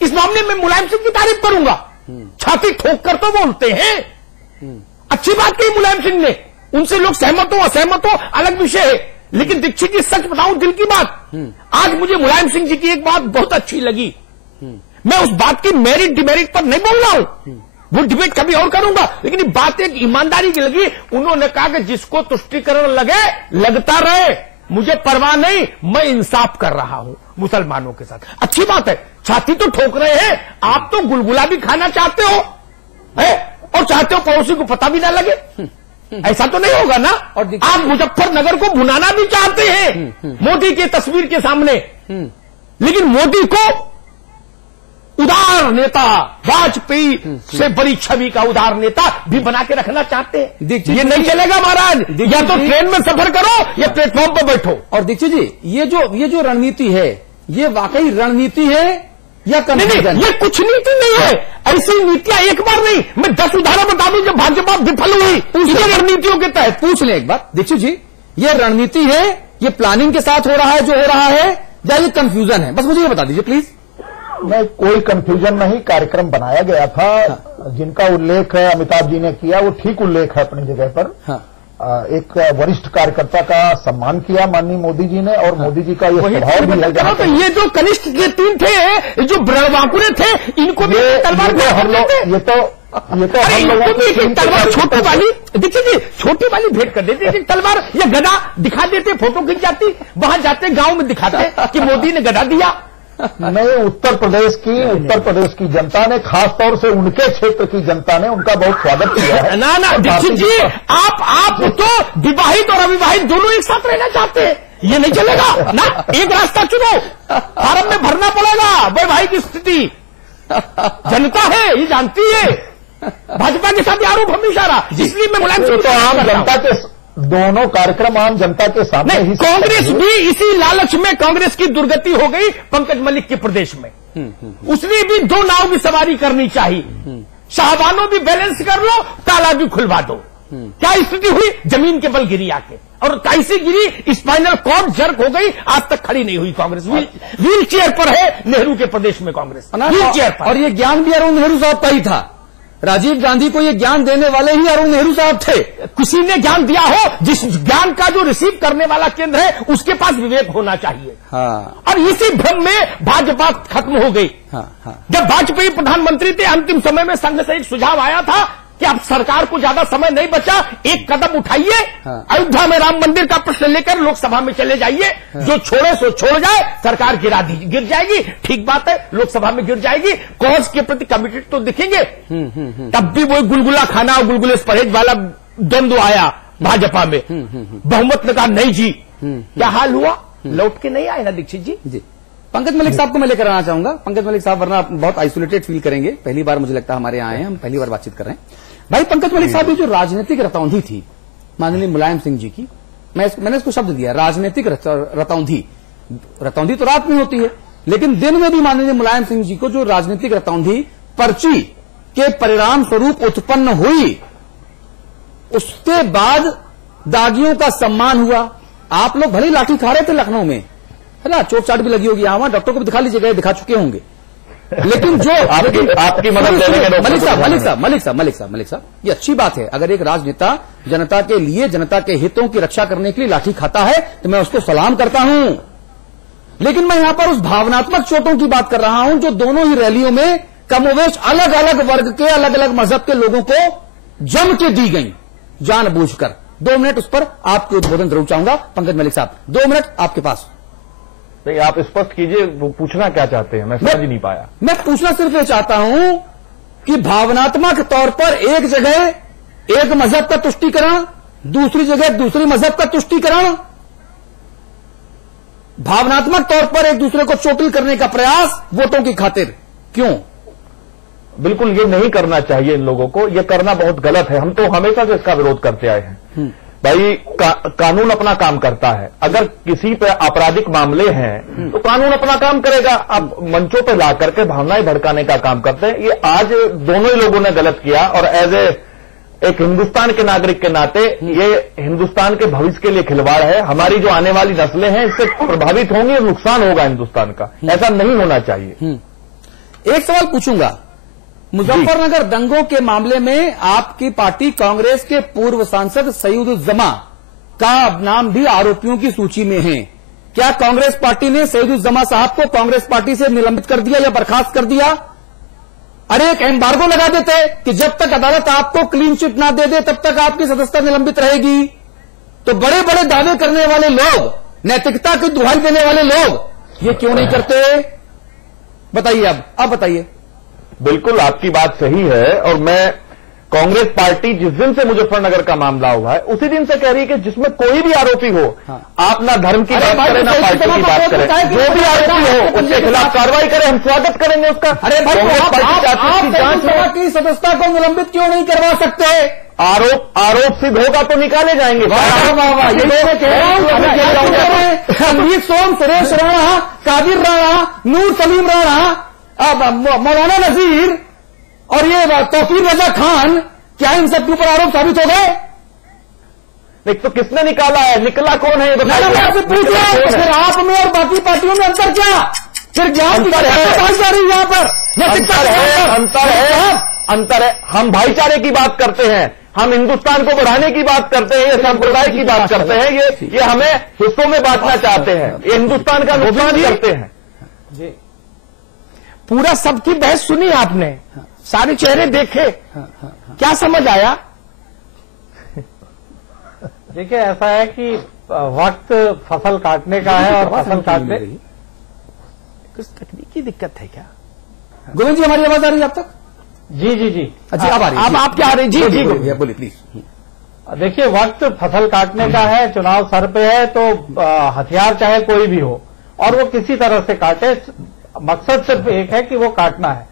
इस मामले में मुलायम सिंह की तारीफ करूंगा, छाती ठोक कर तो बोलते हैं, अच्छी बात कही मुलायम सिंह ने, उनसे लोग सहमत हो असहमत हो अलग विषय है, लेकिन दीक्षित जी सच बताऊं दिल की बात, आज मुझे मुलायम सिंह जी की एक बात बहुत अच्छी लगी। मैं उस बात की मेरिट डिमेरिट पर नहीं बोल रहा हूं, वो डिबेट कभी और करूंगा, लेकिन ये बात एक ईमानदारी की लगी। उन्होंने कहा कि जिसको तुष्टिकरण लगे लगता रहे, मुझे परवाह नहीं, मैं इंसाफ कर रहा हूं मुसलमानों के साथ। अच्छी बात है, छाती तो ठोक रहे हैं, आप तो गुलगुला भी खाना चाहते हो है? और चाहते हो पड़ोसी को पता भी ना लगे, ऐसा तो नहीं होगा ना। और आप मुजफ्फरनगर को भुनाना भी चाहते हैं मोदी की तस्वीर के सामने, लेकिन मोदी को उदार नेता, वाजपेयी से बड़ी छवि का उदार नेता भी बना के रखना चाहते हैं। ये नहीं चलेगा महाराज, या तो ट्रेन में सफर करो या प्लेटफॉर्म पर बैठो। और दीक्षित जी, ये जो रणनीति है, ये वाकई रणनीति है या कन्फ्यूजन? ये कुछ नीति नहीं है। ऐसी नीतियां एक बार नहीं, मैं 10 उदाहरण बता दूं जब भाजपा विफल हुई इसी रणनीतियों के तहत। पूछ लें एक बात दीक्षित जी, ये रणनीति है, ये प्लानिंग के साथ हो रहा है जो हो रहा है, या ये कंफ्यूजन है? बस मुझे ये बता दीजिए प्लीज। नहीं, कोई कंफ्यूजन नहीं, कार्यक्रम बनाया गया था। जिनका उल्लेख अमिताभ जी ने किया वो ठीक उल्लेख है अपनी जगह पर। एक वरिष्ठ कार्यकर्ता का सम्मान किया माननीय मोदी जी ने, और मोदी जी का ये स्वभाव भी है। तो ये जो कनिष्ठ के 3 थे, जो ब्रणवाकुरे थे, इनको भी तलवार हम लोग ये तो हम लोगों की तलवार छोटी वाली, देखिए जी, छोटी वाली भेंट कर देते, तलवार या गदा दिखा देते, फोटो खिंच जाती, वहां जाते गांव में दिखाते कि मोदी ने गदा दिया। नहीं, उत्तर प्रदेश की जनता ने, खासतौर से उनके क्षेत्र की जनता ने उनका बहुत स्वागत किया है। ना दीक्षित जी, आप तो विवाहित और अविवाहित दोनों एक साथ रहना चाहते हैं, ये नहीं चलेगा ना। एक रास्ता चुनो, फार्म में भरना पड़ेगा वैवाहिक स्थिति। जनता है, ये जानती है। भाजपा के साथ आरोप हमेशा रहा, इसलिए मैं मुलायम सिंह तो आम जनता के दोनों कार्यक्रम आम जनता के सामने ही। कांग्रेस भी इसी लालच में, कांग्रेस की दुर्गति हो गई पंकज मलिक के प्रदेश में। उसने भी 2 नाव की सवारी करनी चाहिए। शाहबानो भी बैलेंस कर लो, ताला भी खुलवा दो। क्या स्थिति हुई? जमीन के बल गिरी आके, और कैसी गिरी? स्पाइनल कॉर्ड जर्क हो गई, आज तक खड़ी नहीं हुई कांग्रेस। व्हील चेयर पर है नेहरू के प्रदेश में कांग्रेस, व्हील चेयर पर। और ये ज्ञान भी अरुण नेहरू साहब का ही था। राजीव गांधी को ये ज्ञान देने वाले ही अरुण नेहरू साहब थे। किसी ने ज्ञान दिया हो, जिस ज्ञान का जो रिसीव करने वाला केंद्र है उसके पास विवेक होना चाहिए। और इसी भ्रम में भाजपा खत्म हो गई। जब वाजपेयी प्रधानमंत्री थे, अंतिम समय में संघ से एक सुझाव आया था कि अब सरकार को ज्यादा समय नहीं बचा, एक कदम उठाइए, अयोध्या में राम मंदिर का प्रश्न लेकर लोकसभा में चले जाइए। जो छोड़े सो छोड़ जाए, सरकार गिर जाएगी। ठीक बात है, लोकसभा में गिर जाएगी। कॉज के प्रति कमिटेड तो दिखेंगे। तब भी वो गुलगुला खाना और गुलगुले से परहेज वाला द्वंद्व आया भाजपा में। बहुमत ने कहा नहीं जी, क्या हाल हुआ? लौट के नहीं आए ना दीक्षित जी। पंकज मलिक साहब को मैं लेकर आना चाहूंगा। पंकज मलिक साहब वरना बहुत आइसोलेटेड फील करेंगे, पहली बार मुझे लगता है हमारे यहाँ आए हैं, हम पहली बार बातचीत कर रहे हैं। भाई पंकज मलिक साहब, ये जो राजनीतिक रतौंधी थी माननीय मुलायम सिंह जी की, मैंने इसको शब्द दिया राजनीतिक रतौंधी। रतौंधी तो रात में होती है, लेकिन दिन में भी माननीय मुलायम सिंह जी को जो राजनीतिक रतौंधी पर्ची के परिणाम स्वरूप उत्पन्न हुई, उसके बाद दागियों का सम्मान हुआ। आप लोग भले लाठी खा रहे थे लखनऊ में, है ना, चोट चाट भी लगी होगी, वहां डॉक्टर को भी दिखा लीजिएगा, दिखा चुके होंगे। लेकिन जो आपकी मदद मलिक साहब, ये अच्छी बात है। अगर एक राजनेता जनता के लिए, जनता के हितों की रक्षा करने के लिए लाठी खाता है तो मैं उसको सलाम करता हूं। लेकिन मैं यहां पर उस भावनात्मक चोटों की बात कर रहा हूं जो दोनों ही रैलियों में कमोवेश अलग अलग वर्ग के, अलग अलग मजहब के लोगों को जम के दी गई जानबूझकर। 2 मिनट उस पर आपके उद्बोधन जरूर चाहूंगा। पंकज मलिक साहब, 2 मिनट आपके पास। नहीं, आप स्पष्ट कीजिए, वो पूछना क्या चाहते हैं, मैं समझ नहीं पाया। मैं पूछना सिर्फ ये चाहता हूं कि भावनात्मक तौर पर एक जगह एक मजहब का तुष्टीकरण, दूसरी जगह दूसरी मजहब का तुष्टीकरण, भावनात्मक तौर पर एक दूसरे को चोटिल करने का प्रयास वोटों की खातिर, क्यों? बिल्कुल ये नहीं करना चाहिए इन लोगों को, ये करना बहुत गलत है। हम तो हमेशा से इसका विरोध करते आए हैं। भाई कानून अपना काम करता है। अगर किसी पे आपराधिक मामले हैं तो कानून अपना काम करेगा। आप मंचों पे ला करके भावनाएं भड़काने का काम करते हैं। ये आज दोनों ही लोगों ने गलत किया, और एज एक हिंदुस्तान के नागरिक के नाते ये हिंदुस्तान के भविष्य के लिए खिलवाड़ है। हमारी जो आने वाली नस्लें हैं इससे प्रभावित होंगी और नुकसान होगा हिंदुस्तान का। ऐसा नहीं होना चाहिए। एक सवाल पूछूंगा, मुजफ्फरनगर दंगों के मामले में आपकी पार्टी कांग्रेस के पूर्व सांसद सईदुज्जमा का नाम भी आरोपियों की सूची में है। क्या कांग्रेस पार्टी ने सईदुज्जमा साहब को कांग्रेस पार्टी से निलंबित कर दिया या बर्खास्त कर दिया? अरे एक एम्बार्गो लगा देते कि जब तक अदालत आपको क्लीन चिट ना दे दे तब तक आपकी सदस्यता निलंबित रहेगी। तो बड़े बड़े दावे करने वाले लोग, नैतिकता की दुहाई देने वाले लोग ये क्यों नहीं करते? बताइए, अब बताइए। बिल्कुल आपकी बात सही है, और मैं कांग्रेस पार्टी जिस दिन से मुजफ्फरनगर का मामला हुआ है उसी दिन से कह रही है कि जिसमें कोई भी आरोपी हो, आप ना धर्म की बात करें ना पार्टी की बात करें, जो भी आरोपी हो उसके खिलाफ कार्रवाई करें, हम स्वागत करेंगे उसका। अरे भाई, आप सभा की सदस्यता को निलंबित क्यों नहीं करवा सकते? आरोप सिद्ध होगा तो निकाले जाएंगे। संदीप सोम, सुरेश राणा, कादिर राणा, नूर सलीम राणा, मौलाना नजीर और ये तौकीर रजा खान, क्या इन सबके ऊपर आरोप साबित हो गए? तो किसने निकाला है? निकला कौन है? फिर आप में और बाकी पार्टियों में अंतर क्या? फिर ज्ञान की बात जा रही है यहाँ पर। अंतर है। हम भाईचारे की बात करते हैं, हम हिंदुस्तान को बढ़ाने की बात करते हैं, ये संप्रदाय की बात करते हैं, ये हमें हिस्सों में बांटना चाहते हैं, ये हिंदुस्तान का नुकसान करते हैं। जी, पूरा सबकी बहस सुनी आपने, सारे चेहरे देखे, क्या समझ आया? देखिए, ऐसा है कि वक्त फसल काटने का है और फसल काटने कुछ तकनीकी दिक्कत है क्या? गोविंद जी, हमारी आवाज आ रही है आप तक? जी जी जी, अच्छा, अब आ रही है। अब आप क्या आ रही? जी जी, बोलिए प्लीज। देखिए, वक्त फसल काटने का है, चुनाव सर पे है, तो हथियार चाहे कोई भी हो और वो किसी तरह से काटे, मकसद सिर्फ एक है कि वो काटना है।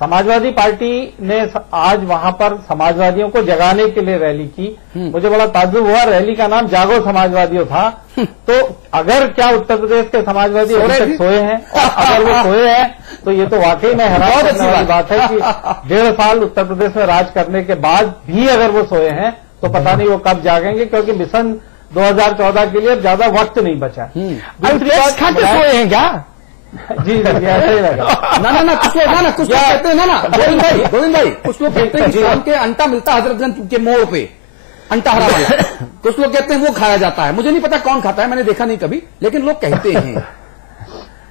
समाजवादी पार्टी ने आज वहां पर समाजवादियों को जगाने के लिए रैली की। मुझे बड़ा ताज्जुब हुआ, रैली का नाम जागो समाजवादियों था। तो अगर क्या उत्तर प्रदेश के समाजवादी अभी तक सोए हैं? और अगर वो सोए हैं तो ये तो वाकई में हैरान करने वाली बात है कि 1.5 साल उत्तर प्रदेश में राज करने के बाद भी अगर वो सोए हैं तो पता नहीं वो कब जागेंगे, क्योंकि मिशन 2014 के लिए ज्यादा वक्त नहीं बचा। दूसरी बात, खाते सोए हैं क्या? जी जी, ऐसा ही लगा। ना कुछ लोग कहते हैं ना गोविंद भाई कुछ लोग कहते हैं कि शाम के अंटा मिलता है हजरतगंज के मोड़ पे, अंटा हरा वाला। कुछ लोग कहते हैं वो खाया जाता है, मुझे नहीं पता कौन खाता है, मैंने देखा नहीं कभी, लेकिन लोग कहते हैं।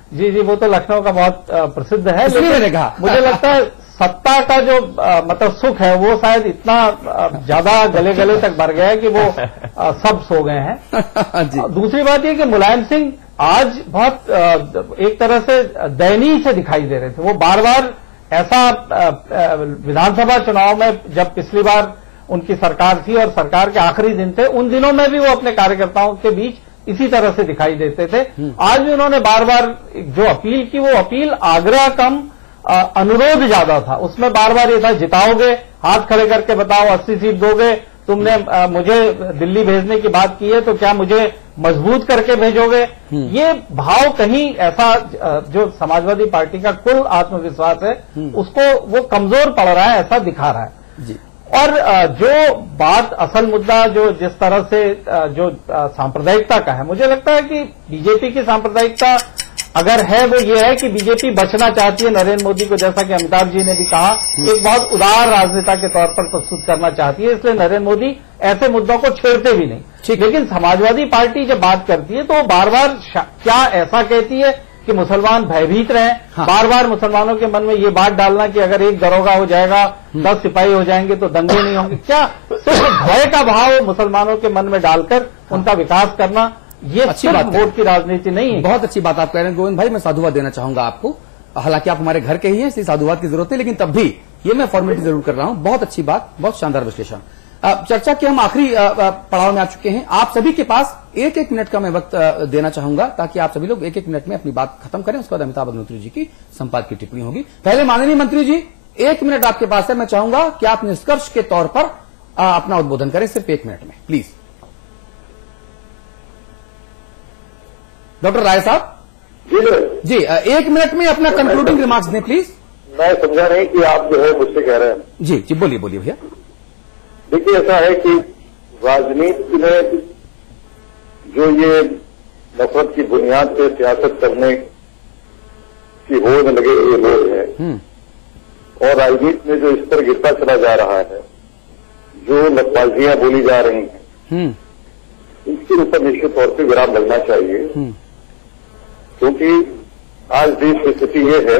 जी जी, वो तो लखनऊ का बहुत प्रसिद्ध है, इसलिए मैंने कहा। मुझे लगता है सत्ता का जो मतलब सुख है वो शायद इतना ज्यादा गले गले तक भर गया है कि वो सब सो गए हैं। दूसरी बात ये कि मुलायम सिंह आज बहुत एक तरह से दयनीय से दिखाई दे रहे थे। वो बार बार ऐसा विधानसभा चुनाव में, जब पिछली बार उनकी सरकार थी और सरकार के आखिरी दिन थे, उन दिनों में भी वो अपने कार्यकर्ताओं के बीच इसी तरह से दिखाई देते थे। आज भी उन्होंने बार बार जो अपील की, वो अपील आग्रह कम अनुरोध ज्यादा था। उसमें बार बार ये था, जिताओगे, हाथ खड़े करके बताओ, 80 सीट दोगे, तुमने मुझे दिल्ली भेजने की बात की है तो क्या मुझे मजबूत करके भेजोगे? ये भाव कहीं ऐसा जो समाजवादी पार्टी का कुल आत्मविश्वास है उसको वो कमजोर पड़ रहा है, ऐसा दिखा रहा है जी। और जो बात असल मुद्दा जो जिस तरह से जो सांप्रदायिकता का है, मुझे लगता है कि बीजेपी की सांप्रदायिकता अगर है वो ये है कि बीजेपी बचना चाहती है नरेंद्र मोदी को, जैसा कि अमिताभ जी ने भी कहा, एक बहुत उदार राजनेता के तौर पर प्रस्तुत करना चाहती है, इसलिए नरेंद्र मोदी ऐसे मुद्दों को छेड़ते भी नहीं। लेकिन समाजवादी पार्टी जब बात करती है तो वो बार बार क्या ऐसा कहती है कि मुसलमान भयभीत रहें। बार बार मुसलमानों के मन में ये बात डालना कि अगर एक दरोगा हो जाएगा, 10 सिपाही हो जाएंगे तो दंगे नहीं होंगे। क्या सिर्फ भय का भाव मुसलमानों के मन में डालकर उनका विकास करना, ये अच्छी बात, वोट की राजनीति नहीं है। बहुत अच्छी बात आप कह रहे हैं गोविंद भाई, मैं साधुवाद देना चाहूंगा आपको। हालांकि आप हमारे घर के ही हैं, इसलिए साधुवाद की जरूरत है, लेकिन तब भी ये मैं फॉर्मेलिटी जरूर कर रहा हूं। बहुत अच्छी बात, बहुत शानदार विश्लेषण। चर्चा के हम आखिरी पड़ाव में आ चुके हैं। आप सभी के पास 1-1 मिनट का मैं वक्त देना चाहूंगा ताकि आप सभी लोग 1-1 मिनट में अपनी बात खत्म करें। उसके बाद अमिताभ अग्निहोत्री जी की संपादकीय टिप्पणी होगी। पहले माननीय मंत्री जी, 1 मिनट आपके पास है। मैं चाहूंगा कि आप निष्कर्ष के तौर पर अपना उद्बोधन करें, सिर्फ 1 मिनट में, प्लीज। डॉक्टर राय साहब जी 1 मिनट में अपना कंक्लूडिंग रिमार्क्स दें प्लीज। मैं समझा नहीं कि आप जो है मुझसे कह रहे हैं। जी जी, बोलिए बोलिए भैया। देखिए, ऐसा है कि राजनीति में जो ये नफरत की बुनियाद पे सियासत करने की होड़ में लगे हुए लोग हैं और राजनीति में जो स्तर गिरता चला जा रहा है, जो लफबाजियां बोली जा रही हैं, इसके ऊपर निश्चित तौर पर विराम लगना चाहिए। क्योंकि आज देश की स्थिति ये है,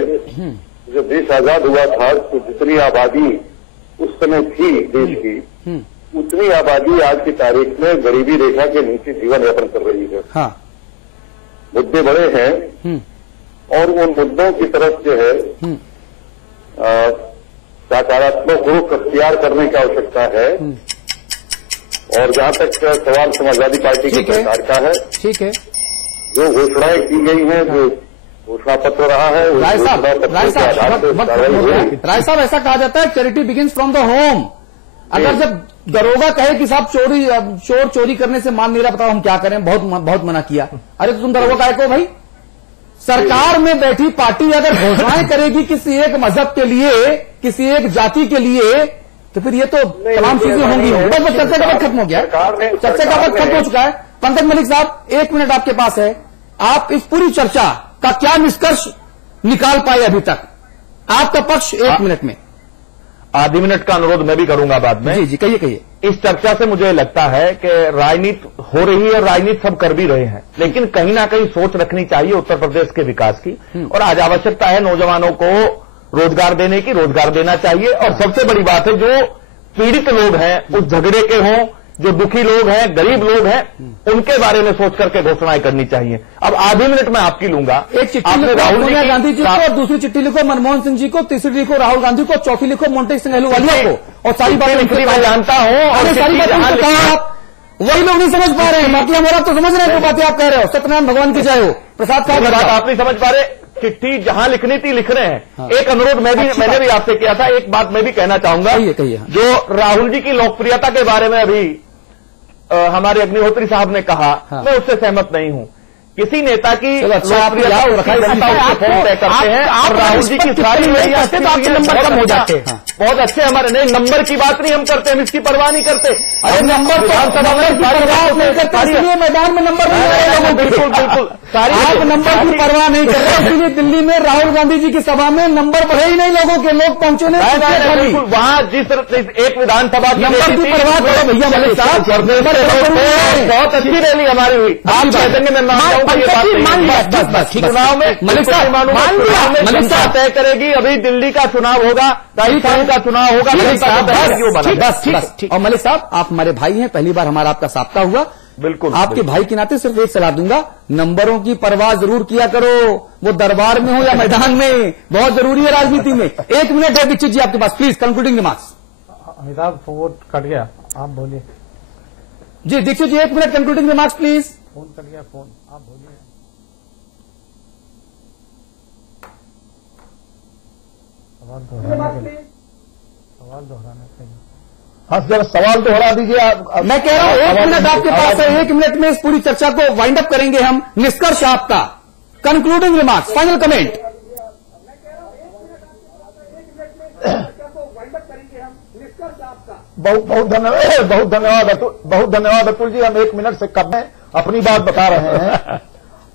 जब देश आजाद हुआ था तो जितनी आबादी उस समय थी देश की, उतनी आबादी आज की तारीख में गरीबी रेखा के नीचे जीवन यापन कर रही है। हाँ। मुद्दे बड़े हैं और उन मुद्दों की तरफ जो है सकारात्मक रुख अख्तियार करने की आवश्यकता है। और जहां तक सवाल समाजवादी पार्टी की सरकार का है, ठीक है, जो घोषणाएं की गई हैं, जो घोषणा पत्र रहा है, राय साहब ऐसा कहा जाता है charity begins from the home. अगर जब दरोगा कहे कि साहब चोर चोरी करने से मान नहीं रहा, बताओ हम क्या करें, बहुत मना किया। अरे तो तुम दरोगा काहे को भाई? सरकार में बैठी पार्टी अगर घोषणाएं करेगी किसी एक मजहब के लिए, किसी एक जाति के लिए, तो फिर ये तो तमाम चीजें होंगी। बस चर्चा का वक्त खत्म हो गया, चर्चा का वक्त खत्म हो चुका है। पंकज मलिक साहब, 1 मिनट आपके पास है। आप इस पूरी चर्चा का क्या निष्कर्ष निकाल पाए अभी तक? आपका पक्ष 1 मिनट में। आधी मिनट का अनुरोध मैं भी करूंगा बाद में। जी कहिए। इस चर्चा से मुझे लगता है कि राजनीति हो रही है और राजनीति सब कर भी रहे हैं, लेकिन कहीं ना कहीं सोच रखनी चाहिए उत्तर प्रदेश के विकास की। और आज आवश्यकता है नौजवानों को रोजगार देने की, रोजगार देना चाहिए। और सबसे बड़ी बात है, जो पीड़ित लोग हैं, उस झगड़े के हों, जो दुखी लोग हैं, गरीब लोग हैं, उनके बारे में सोच करके घोषणाएं करनी चाहिए। अब आधी मिनट में आपकी लूंगा। एक चिट्ठी लिखो सोनिया गांधी जी को, और दूसरी चिट्ठी लिखो मनमोहन सिंह जी को, तीसरी लिखो राहुल गांधी को, चौथी लिखो मोंटेक सिंह अहलूवालिया को, और सारी बातें मैं जानता हूं। और सारी बातें आप वही लोग नहीं समझ पा रहे हैं, बाकी हमारा तो समझ रहे हैं जो बातें आप कह रहे हो। सत्यनारायण भगवान की जय हो। प्रसाद साहब, बात आप नहीं समझ पा रहे। चिट्ठी जहां लिखनी थी लिख रहे हैं। एक अनुरोध मैंने भी आपसे किया था, एक बात मैं भी कहना चाहूंगा। जो राहुल जी की लोकप्रियता के बारे में अभी हमारे अग्निहोत्री साहब ने कहा, मैं उससे सहमत नहीं हूं। किसी नेता की लोकप्रियता तय करते हैं और राहुल जी की सारी नंबर कम हो जाते हैं। बहुत अच्छे हमारे नहीं, नंबर की बात नहीं हम करते, हम इसकी परवाह नहीं करते। अरे नंबर विधानसभा में मैदान में नंबर बिल्कुल आप नंबर की परवाह नहीं कर रहे, इसलिए दिल्ली में राहुल गांधी जी की सभा में नंबर बढ़े ही नहीं, लोगों के लोग पहुंचे नहीं। वहां जिस एक विधानसभा नंबर की परवाह करो भैया मलिक साहब, बहुत अच्छी रैली हमारी हुई। आप कहेंगे मैं चुनाव में मलिक साहब तय करेगी। अभी दिल्ली का चुनाव होगा, राजस्थान का चुनाव होगा। और मलिक साहब, आप हमारे भाई हैं, पहली बार हमारा आपका साबका हुआ। बिल्कुल, आपके भाई के नाते सिर्फ एक सलाह दूंगा, नंबरों की परवाह जरूर किया करो, वो दरबार में हो या मैदान में, बहुत जरूरी है राजनीति में। 1 मिनट है दीक्षित जी आपके पास, please concluding remarks. Amitabh phone cut गया, आप बोलिए। जी Dikshit ji, 1 minute concluding remarks please. Phone cut गया, फोन आप बोलिए। सवाल दोहराने के लिए हाँ जरा सवाल दोहरा दीजिए। मैं कह रहा हूं 1 मिनट आपके पास है, 1 मिनट में इस पूरी चर्चा को वाइंड अप करेंगे हम। निष्कर्ष आपका, कंक्लूडिंग रिमार्क्स, फाइनल कमेंट। बहुत धन्यवाद अतुल जी। हम 1 मिनट से कम में अपनी बात बता रहे हैं।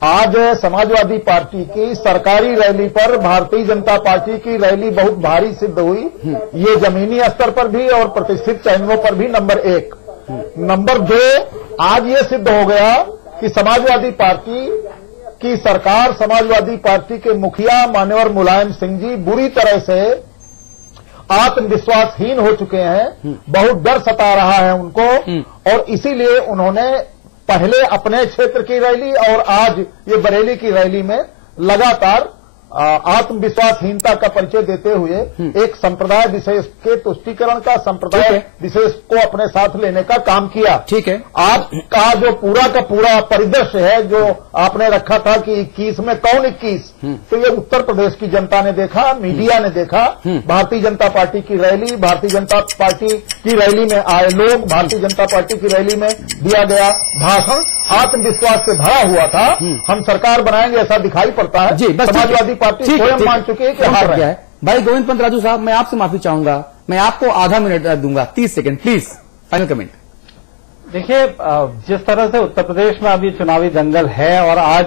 आज समाजवादी पार्टी की सरकारी रैली पर भारतीय जनता पार्टी की रैली बहुत भारी सिद्ध हुई, ये जमीनी स्तर पर भी और प्रतिष्ठित चैनलों पर भी। नंबर 1। नंबर 2, आज ये सिद्ध हो गया कि समाजवादी पार्टी की सरकार, समाजवादी पार्टी के मुखिया मान्यवर मुलायम सिंह जी बुरी तरह से आत्मविश्वासहीन हो चुके हैं। बहुत डर सता रहा है उनको, और इसीलिए उन्होंने पहले अपने क्षेत्र की रैली और आज ये बरेली की रैली में लगातार आत्मविश्वासहीनता का परिचय देते हुए एक संप्रदाय विशेष के तुष्टीकरण का, संप्रदाय विशेष को अपने साथ लेने का काम किया। ठीक है, आपका जो पूरा का पूरा परिदृश्य है, जो आपने रखा था कि 21 में कौन 21, तो ये उत्तर प्रदेश की जनता ने देखा, मीडिया ने देखा। भारतीय जनता पार्टी की रैली, भारतीय जनता पार्टी की रैली में आए लोग, भारतीय जनता पार्टी की रैली में दिया गया भाषण आत्मविश्वास से भरा हुआ था। हम सरकार बनाएंगे ऐसा दिखाई पड़ता है। समाजवादी पार्टी स्वयं मान चुकी है कि हार रहा है। भाई गोविंद पंत राजू साहब, मैं आपसे माफी चाहूंगा, मैं आपको आधा मिनट दूंगा, 30 सेकंड प्लीज, फाइनल कमेंट। देखिए, जिस तरह से उत्तर प्रदेश में अभी चुनावी दंगल है और आज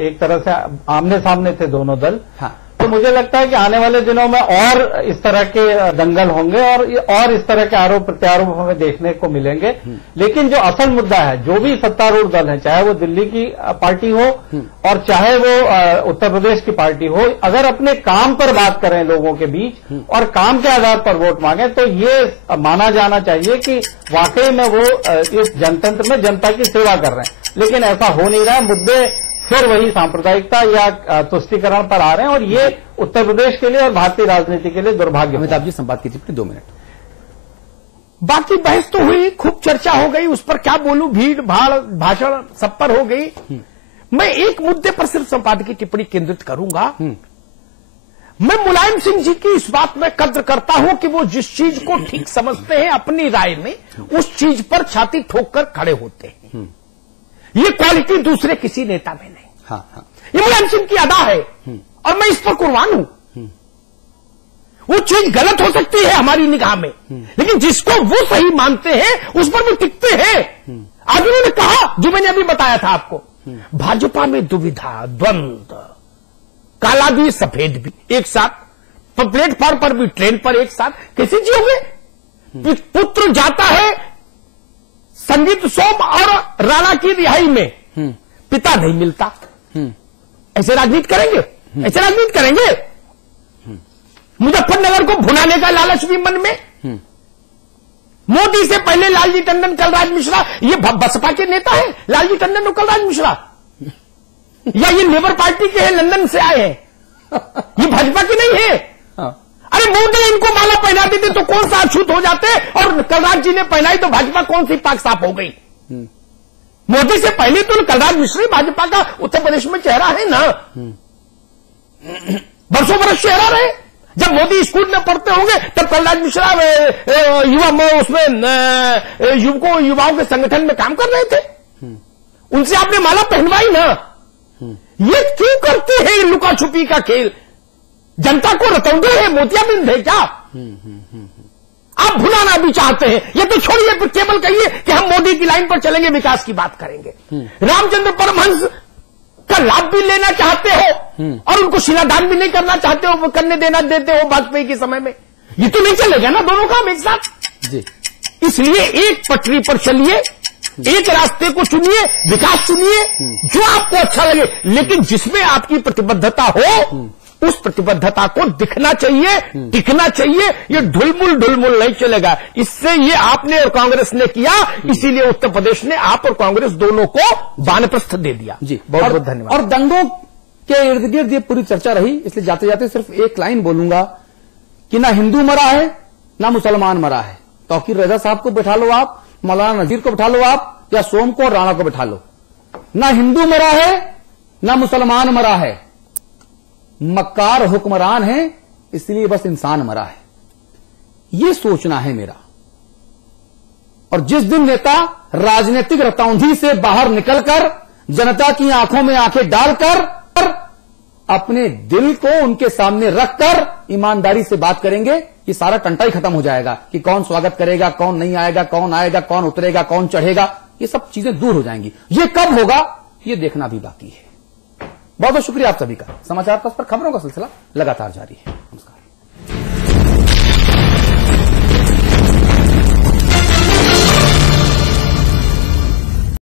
एक तरह से आमने सामने थे दोनों दल, हाँ, तो मुझे लगता है कि आने वाले दिनों में और इस तरह के दंगल होंगे और इस तरह के आरोप प्रत्यारोप हमें देखने को मिलेंगे। लेकिन जो असल मुद्दा है, जो भी सत्तारूढ़ दल है, चाहे वो दिल्ली की पार्टी हो और चाहे वो उत्तर प्रदेश की पार्टी हो, अगर अपने काम पर बात करें लोगों के बीच और काम के आधार पर वोट मांगे, तो ये माना जाना चाहिए कि वाकई में वो इस जनतंत्र में जनता की सेवा कर रहे हैं। लेकिन ऐसा हो नहीं रहा है। मुद्दे फिर वही सांप्रदायिकता या तुष्टीकरण पर आ रहे हैं, और ये उत्तर प्रदेश के लिए और भारतीय राजनीति के लिए दुर्भाग्य। अमिताभ जी, संवाद की टिप्पणी 2 मिनट। बाकी बहस तो हुई, खूब चर्चा हो गई, उस पर क्या बोलूं, भीड़ भाड़ भाषण सब पर हो गई। मैं एक मुद्दे पर सिर्फ संपादकीय टिप्पणी केंद्रित करूंगा। मैं मुलायम सिंह जी की इस बात में कद्र करता हूं कि वो जिस चीज को ठीक समझते हैं अपनी राय में, उस चीज पर छाती ठोक कर खड़े होते हैं। ये क्वालिटी दूसरे किसी नेता में नहीं। हाँ। ये मुलायम सिंह की अदा है और मैं इस पर कुर्बान हूं। वो चीज गलत हो सकती है हमारी निगाह में, लेकिन जिसको वो सही मानते हैं उस पर वो टिकते हैं। आज उन्होंने कहा जो मैंने अभी बताया था आपको, भाजपा में दुविधा, द्वंद्व, काला भी सफेद भी एक साथ, प्लेटफॉर्म पर भी, ट्रेन पर एक साथ, कैसे जियोगे? पुत्र जाता है संगीत सोम और राणा की रिहाई में, पिता नहीं मिलता। ऐसे राजनीति करेंगे? ऐसे राजनीति करेंगे? मुजफ्फरनगर को भुनाने का लालच भी मन में। मोदी से पहले लालजी टंडन, कलराज मिश्रा, ये बसपा के नेता है लालजी टंडन और कलराज मिश्रा, या ये लेबर पार्टी के हैं, लंदन से आए हैं, ये भाजपा की नहीं है। अरे मोदी इनको माला पहना देते तो कौन सा अछूत हो जाते, और कलराज जी ने पहनाई तो भाजपा कौन सी पाक साफ हो गई। मोदी से पहले तो कलराज मिश्रा भाजपा का उत्तर प्रदेश में चेहरा है ना, बरसों बरस चेहरा रहे। जब मोदी स्कूल में पढ़ते होंगे तब कलराज मिश्रा उसमें युवाओं के संगठन में काम कर रहे थे, उनसे आपने माला पहनवाई ना। ये क्यों करते हैं लुका छुपी का खेल? जनता को रतौंदे हैं, मोतियाबिंद है क्या? आप भुलाना भी चाहते हैं, ये तो छोड़िए, फिर केवल कहिए कि हम मोदी की लाइन पर चलेंगे, विकास की बात करेंगे। रामचंद्र परमहंस का लाभ भी लेना चाहते हो और उनको शिलादान भी नहीं करना चाहते हो, करने देना देते हो वाजपेयी के समय में, ये तो नहीं चलेगा ना दोनों काम एक साथ जी। इसलिए एक पटरी पर चलिए, एक रास्ते को चुनिए, विकास चुनिए जो आपको अच्छा लगे, लेकिन जिसमें आपकी प्रतिबद्धता हो उस प्रतिबद्धता को दिखना चाहिए, टिकना चाहिए। ये ढुलमुल नहीं चलेगा। इससे ये आपने और कांग्रेस ने किया, इसीलिए उत्तर प्रदेश ने आप और कांग्रेस दोनों को वानप्रस्थ दे दिया जी। बहुत बहुत धन्यवाद। और दंगों के इर्द गिर्द ये पूरी चर्चा रही, इसलिए जाते जाते सिर्फ एक लाइन बोलूंगा कि ना हिंदू मरा है ना मुसलमान मरा है। तौकीर रजा साहब को बैठा लो आप, मौलाना नजीर को बैठा लो आप, या सोम को और राणा को बैठा लो। ना हिंदू मरा है ना मुसलमान मरा है, मक्कार हुक्मरान है, इसलिए बस इंसान मरा है। ये सोचना है मेरा। और जिस दिन नेता राजनीतिक रतौंधी से बाहर निकलकर जनता की आंखों में आंखें डालकर अपने दिल को उनके सामने रखकर ईमानदारी से बात करेंगे, ये सारा टंटा ही खत्म हो जाएगा कि कौन स्वागत करेगा, कौन नहीं आएगा, कौन आएगा, कौन उतरेगा, कौन चढ़ेगा, ये सब चीजें दूर हो जाएंगी। ये कब होगा ये देखना भी बाकी है। बहुत बहुत शुक्रिया आप सभी का। समाचार पक्ष पर खबरों का सिलसिला लगातार जारी है।